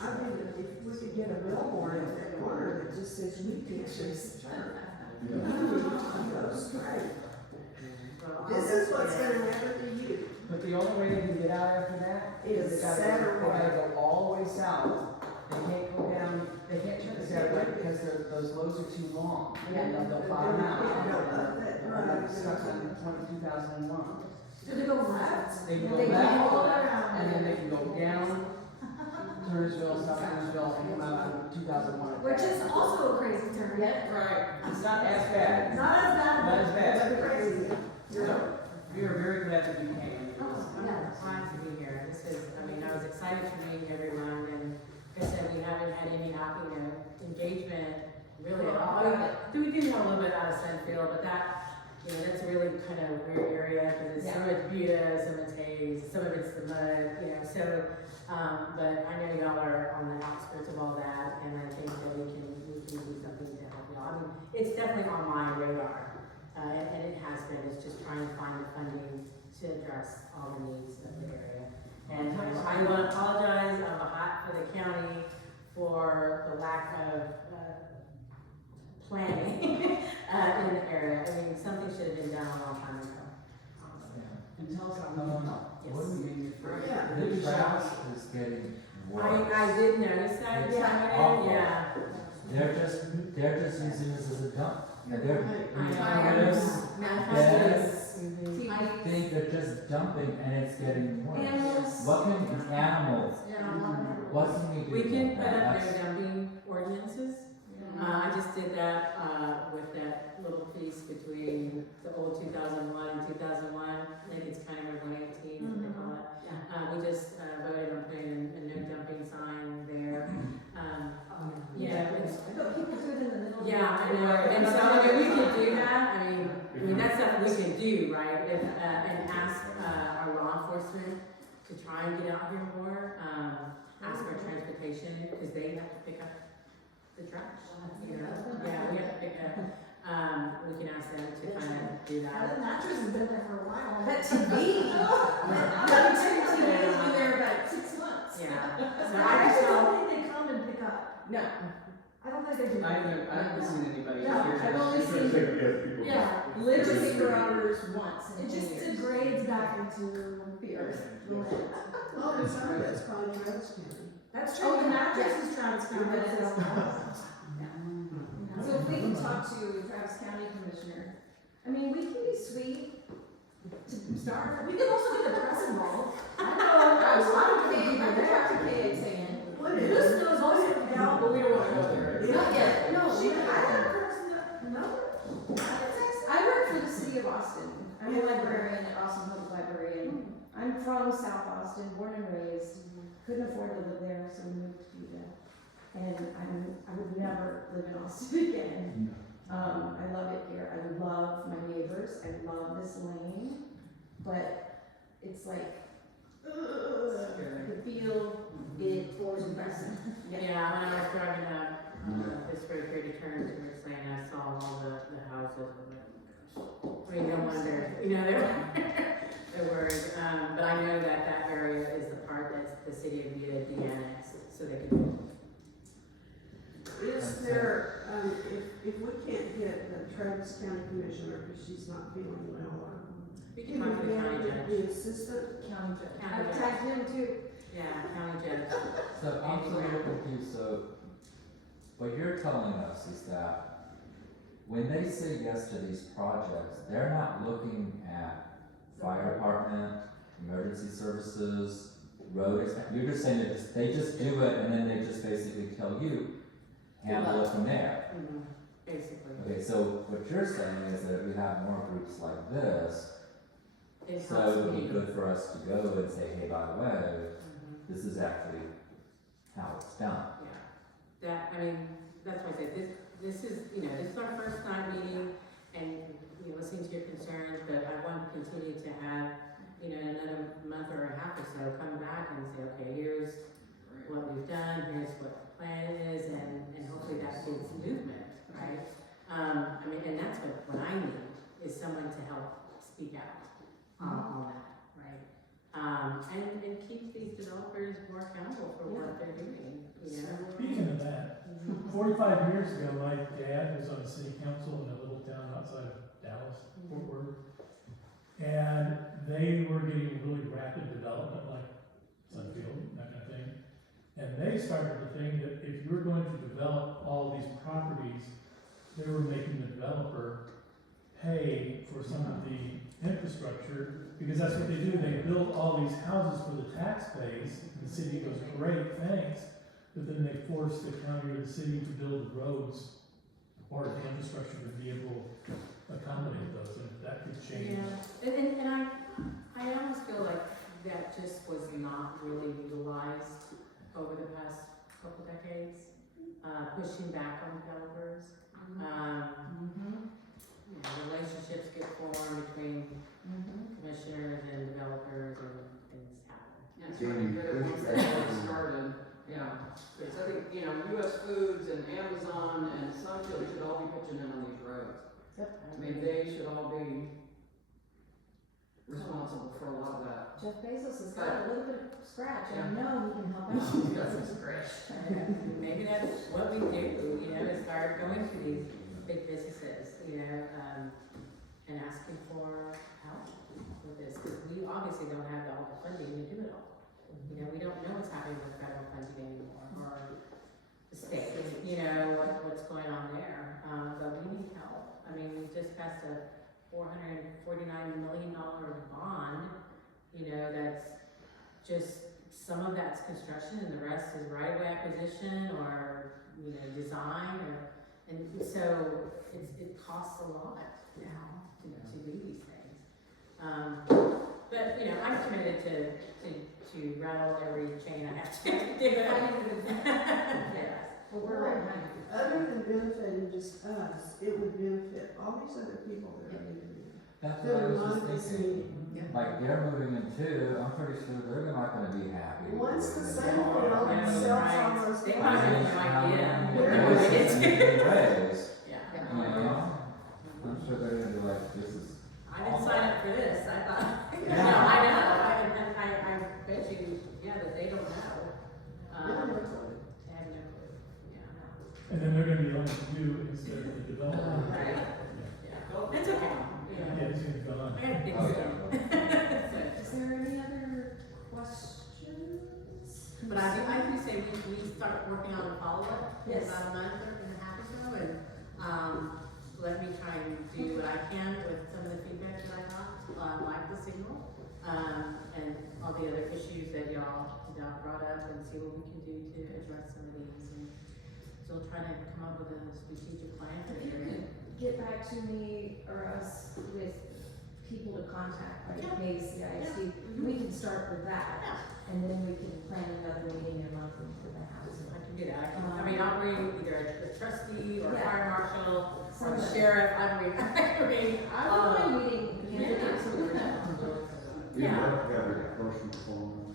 I mean, if we could get a billboard at that corner that just says, you can't just turn. You need to go straight. This is what's gonna happen to you. But the only way they can get out after that is Is they gotta go all the way south. They can't go down, they can't turn the Saturday because those loads are too long. And they'll bottom out. And they're stuck on 2001. Do they go left? They can go They can go left, around. and then they can go down Turnersville, South Turnersville, and come out on 2001. Which is also a crazy turn. Yep. Right. It's not as bad. Not as bad, Not as but bad. it's crazy. So, we are very glad that you came. I'm glad to be here. This is, I mean, I was excited to meet everyone, and like I said, we haven't had any, engagement really at all. We do know a little bit out of Sunfield, but that, that's a really kind of weird area, because it's some of it's Buda, some of it's Hayes, some of it's the mud, so, but I know y'all are on the outskirts of all that, and I think that we can do something to help y'all. I mean, it's definitely on my radar, and it has been, it's just trying to find the funding to address all the needs of the area. And I want to apologize on behalf of the county for the lack of planning in the area. I mean, something should have been done a long time ago. And tell us how come. What do we need for? Yeah. The grass is getting worse. I did notice that, Awful. yeah. They're just using this as a dump. And they're, Manifestos, I think they're just dumping and it's getting worse. Animals. What can, animals, what can we do? We can with put that? up That's- their dumping ordinances. I just did that, with that little piece between the old 2001 and 2001. I think it's kind of 118, what they call it. We just, voted on putting a no dumping sign there. It's, People do it in the middle. yeah, I know, and so, I mean, we could do that, I mean, that's something we can do, right? If, and ask, our law enforcement to try and get out here more, ask our transportation, because they have to pick up the trash. Yeah, we have to pick up, we can ask them to kind of do That that. mattress has been there for a while. That TV. That TV has been there about 6 months. Yeah, so I I just actually don't, don't think they come and pick up. No, I don't think they do. I haven't seen anybody No, here. I've only It's gonna seen, take, people. Yeah, literally for hours once in it 10 just years. degrades back into The earth. the land. Well, and some of that's probably Travis County. That's true, the mattress is trying to come But it is. out. So if we can talk to Travis County Commissioner, I mean, we can be sweet to start. We can also get the press involved. I know, I was talking to Kay, I talked to Kay saying, What This is? knows also down. But we don't wanna go there. not yet, no, She, we I don't. have press in the, no. I work for the city of Austin. I'm a librarian at Austin Public Library, and I'm from South Austin, born and raised. Couldn't afford to live there, so we moved to Buda. And I would never live in Austin again. I love it here. I love my neighbors. I love this lane, but it's like, the field, it was impressive. yeah, when I was driving up, this road here to turn to Rich Lane, I saw all the houses. I mean, no wonder, they're worried, but I know that area is the part that's the city of Buda de-annexed, so they can. Is there, if we can't get the Travis County Commissioner, because she's not feeling well, We can talk to the county judge. the assistant, County judge. County I've judge. tagged him too. Yeah, county judge. So I'm so little confused, so what you're telling us is that when they say yes to these projects, they're not looking at fire department, emergency services, road expansion, you're just saying that they just do it and then they just basically tell you, handle it from there. Basically. Okay, so what you're saying is that if we have more groups like this, It so helps it would me. be good for us to go and say, hey, by the way, this is actually how it's done. Yeah, that, I mean, that's why I said, this is, this is our first time meeting, and, listening to your concerns, but I want to continue to have, in another month or a half or so, come back and say, okay, here's what we've done, here's what the plan is, and hopefully that gives movement, right? I mean, and that's what I need, is someone to help speak out on that, right? And keep these developers more accountable for what they're doing, Speaking of that, 45 years ago, my dad was on city council in a little town outside of Dallas, Fort Worth. And they were getting really rapid development, like Sunfield, that kind of thing. And they started to think that if you were going to develop all these properties, they were making the developer pay for some of the infrastructure, because that's what they do. They build all these houses for the tax base, and the city goes, great, thanks. But then they force the county or the city to build roads or the infrastructure to be able to accommodate those, and if that could change. Yeah, and I almost feel like that just was not really utilized over the past couple decades, pushing back on developers. You know, relationships get formed between commissioners and developers and things happen. Yeah, it's really good once they get started, yeah. Because I think, you know, US Foods and Amazon and Sunfield should all be pitching in on these roads. I mean, they should all be responsible for a lot of that. Jeff Bezos has got a little bit of scratch, I know he can help out. Maybe that's what we do, you know, is start going to these big businesses, you know, and asking for help with this, because we obviously don't have all the funding to do it all. You know, we don't know what's happening with federal funding anymore, or the state, you know, what's going on there, but we need help. I mean, we just passed a $449 million bond, you know, that's just, some of that's construction and the rest is right-of-way acquisition or, you know, design or, and so it costs a lot now to do these things. But, you know, I'm committed to rattle every chain I have to do it. Yes. But we're right behind you. Other than benefiting just us, it would benefit all these other people that are living here. That's what I was just thinking. Like, they're moving in too, I'm pretty sure they're not gonna be happy. with Once the way same they are. world sells almost. They might have no idea They're where gonna they get see to. new ways, Yeah. you know? I'm sure they're gonna be like, this is. I didn't sign up for this, I thought, no, Yeah. I know, I bet you, yeah, that they don't know. They have no clue, yeah. And then they're gonna be on to you instead of the developer. Right. Yeah, it's okay, you know. Yeah, it's gonna go on. I got things Oh, to yeah. do. Is there any other questions? But I do say we start working on a follow-up in Yes. about a month and a half or so, and, let me try and do what I can with some of the feedback that I got, like the signal, and all the other issues that y'all brought up, and see what we can do to address some of these, and still trying to come up with a strategic plan for If you the area. could get back to me or us with people to contact, like Yeah. Pace, the ISD, we can start with that. And then we can plan another meeting in a month for the house. I can do that, I mean, I'll bring either a trustee, or a Yeah. fire marshal, or a Somebody. sheriff, I mean, I don't mind meeting candidates. You Yeah. have to have a personal phone.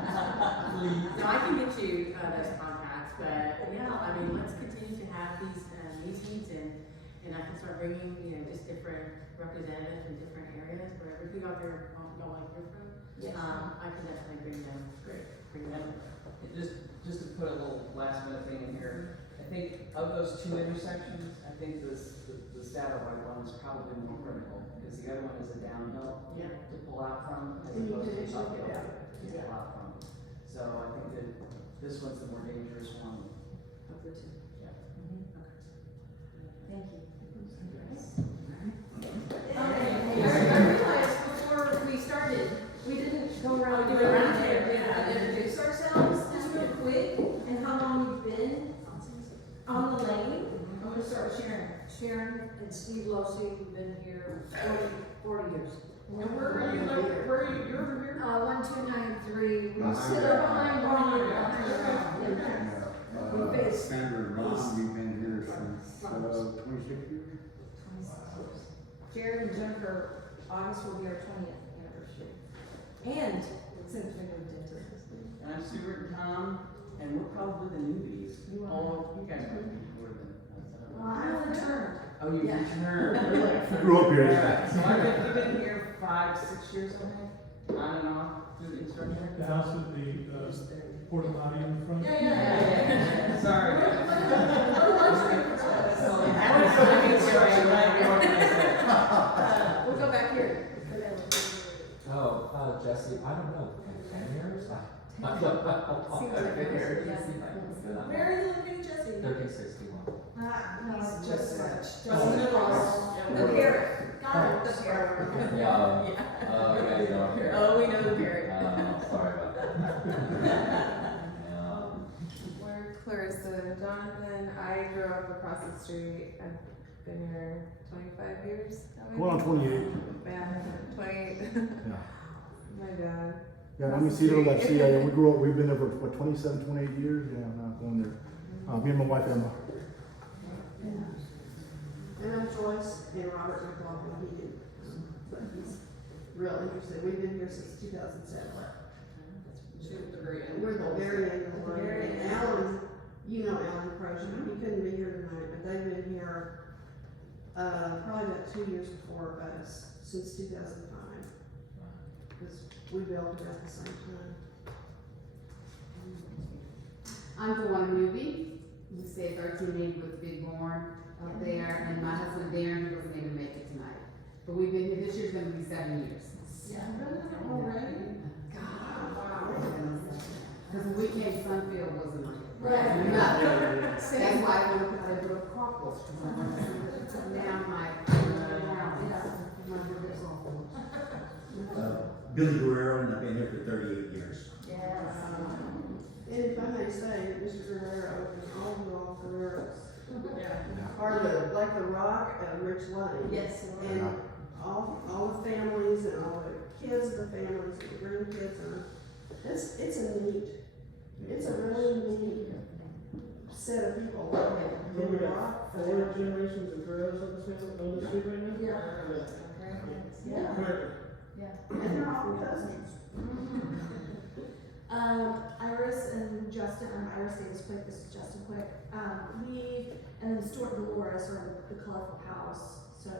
No, I can get you, those contacts, but, yeah, I mean, let's continue to have these, meetings, and I can start bringing, you know, just different representatives from different areas, wherever you out there, y'all like you're from. Yes. I can definitely bring them, bring them. Just to put a little last minute thing in here, I think of those two intersections, I think the satellite one is probably more critical, because the other one is a downhill Yeah. to pull out from, as And you opposed to can actually uphill get out. to pull out from. So I think that this one's the more dangerous one. Of the two. Yeah. Thank you. I realized before we started, we didn't go around Oh, doing do a it round table, and yeah. introduce ourselves, just real quick, and how long we've been on the lane. I'm gonna start with Sharon. Sharon and Steve Losey have been here 40 years. And where are you, like, where are you, you're over here? 1293, we Behind sit that. up behind Barney. Sandra and Ron, we've been here since, 26 years. Jared and Jennifer, August will be our 20th anniversary. And since we moved into this. And I'm Stuart and Tom, and we're probably the newbies. You are. Oh, you guys might be more than Well, I returned. Oh, you Yeah. returned. We're like- Grew up here. Yeah, so we've been here 5-6 years, I think, on and off through the instructor. The house with the, porta potty in the front? Yeah. Sorry. I was trying to make sure I Right, you know what I said. Seems like Okay, here, it. you see my notes, good, I'm Where are you living, Jesse? 1361. No, it's just such. The parrot. Got it. The parrot. Yeah, yeah, you don't care. Oh, we know the parrot. Sorry about that. Yeah. We're Clarissa. Jonathan, I grew up across the street. I've been here 25 years. Going on 28. Yeah, 28. Yeah. My bad. Yeah, I'm Isidro Garcia. Yeah, we grew up, we've been there for, what, 27, 28 years? Yeah, I'm not going there. Me and my wife, Emma. And I'm Joyce, and Robert McLaughlin, he did, but he's real interested. We've been here since 2007. To the very end. We're the very end of the line. And Alan, you know Alan Crozier, he couldn't be here tonight, but they've been here, probably about 2 years before us, since 2005. Because we built it at the same time. I'm Dewan Newby. We stay at 1380 with Big Born up there, and my husband Darren, who wasn't able to make it tonight. But we've been here, this year's gonna be 7 years. Already? Because when we came, Sunfield wasn't like. Right. Nothing. That's why I wanted to put that little carport. Now my brother's on. Billy Guerrero, and I've been here for 38 years. Yes. And if I may say, Mr. Guerrero and all of y'all Guerreros Yeah. are like the rock of Rich Lane. Yes. And all the families and all the kids of the families and the grandkids it's a really neat set of people. So we got 4 generations of girls on the street right now? Yeah. Correct. And they're all cousins. Iris and Justin, I'm Iris Davis Quick, this is Justin Quick. And Stuart Dolores are the colorful house. So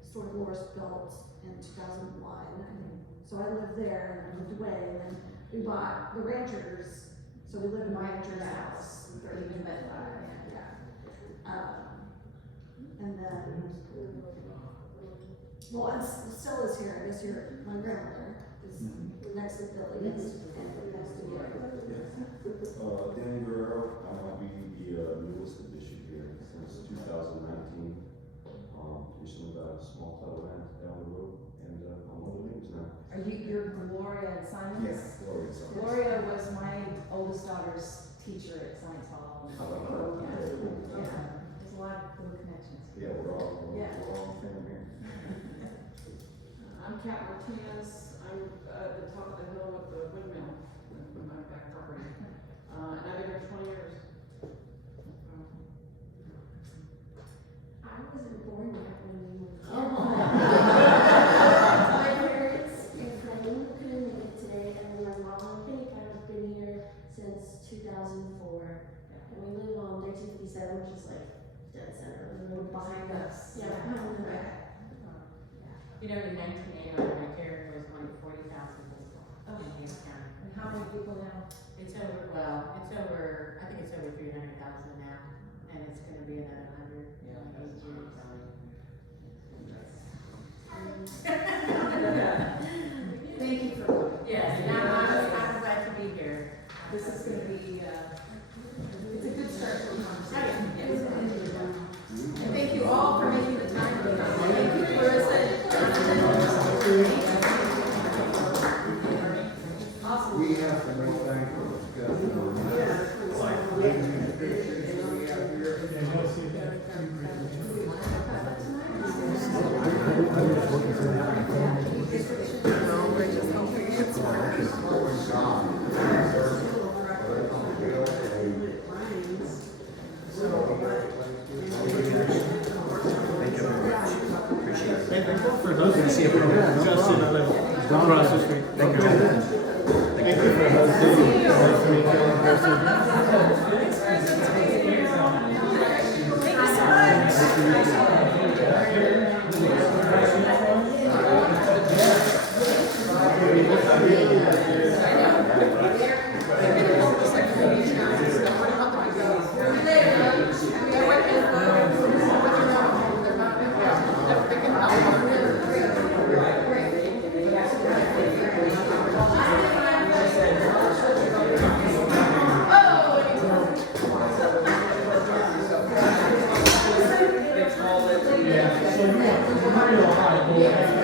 Stuart Dolores built in 2001, I think. So I lived there and I moved away, and then we bought the ranchers. So we lived in the rancher's house. And then, well, and Still is here, this year, my grandmother is next to Billy, and next to you. Danny Guerrero, I'm happy to be the newest addition here since 2019. Recently got a small title land down the road, and I'm one of the names now. Are you're Gloria Simons? Yes, Gloria Simons. Gloria was my oldest daughter's teacher at Science Hall. Yeah. There's a lot of good connections. Yeah, we're all family here. I'm Kat Martinez. I'm at the top of the hill with the windmill in my back property. And I've been here 20 years. I wasn't born yet when you moved. Oh. My parents and Frank couldn't make it today, and then my mom and Pink have been here since 2004. And we live on 1957, which is like dead center, and we're behind us. Yeah, behind the back. You know, in 1989, my territory was only 40,000 people in Hays County. And how many people now? I think it's over 300,000 now, and it's gonna be another 100 in 8 years. Thank you for coming. Yes, and I'm glad to be here. This is gonna be, it's a good start to the conversation. Yes. And thank you all for making the time to come. Thank you, Clarissa. Awesome. We have some more things to discuss. Like, living pictures that we have here. We're just hoping it's working. For those who see it, Justin, I live across the street. Thank you. Thank you for hosting. Nice to meet you in person. real high.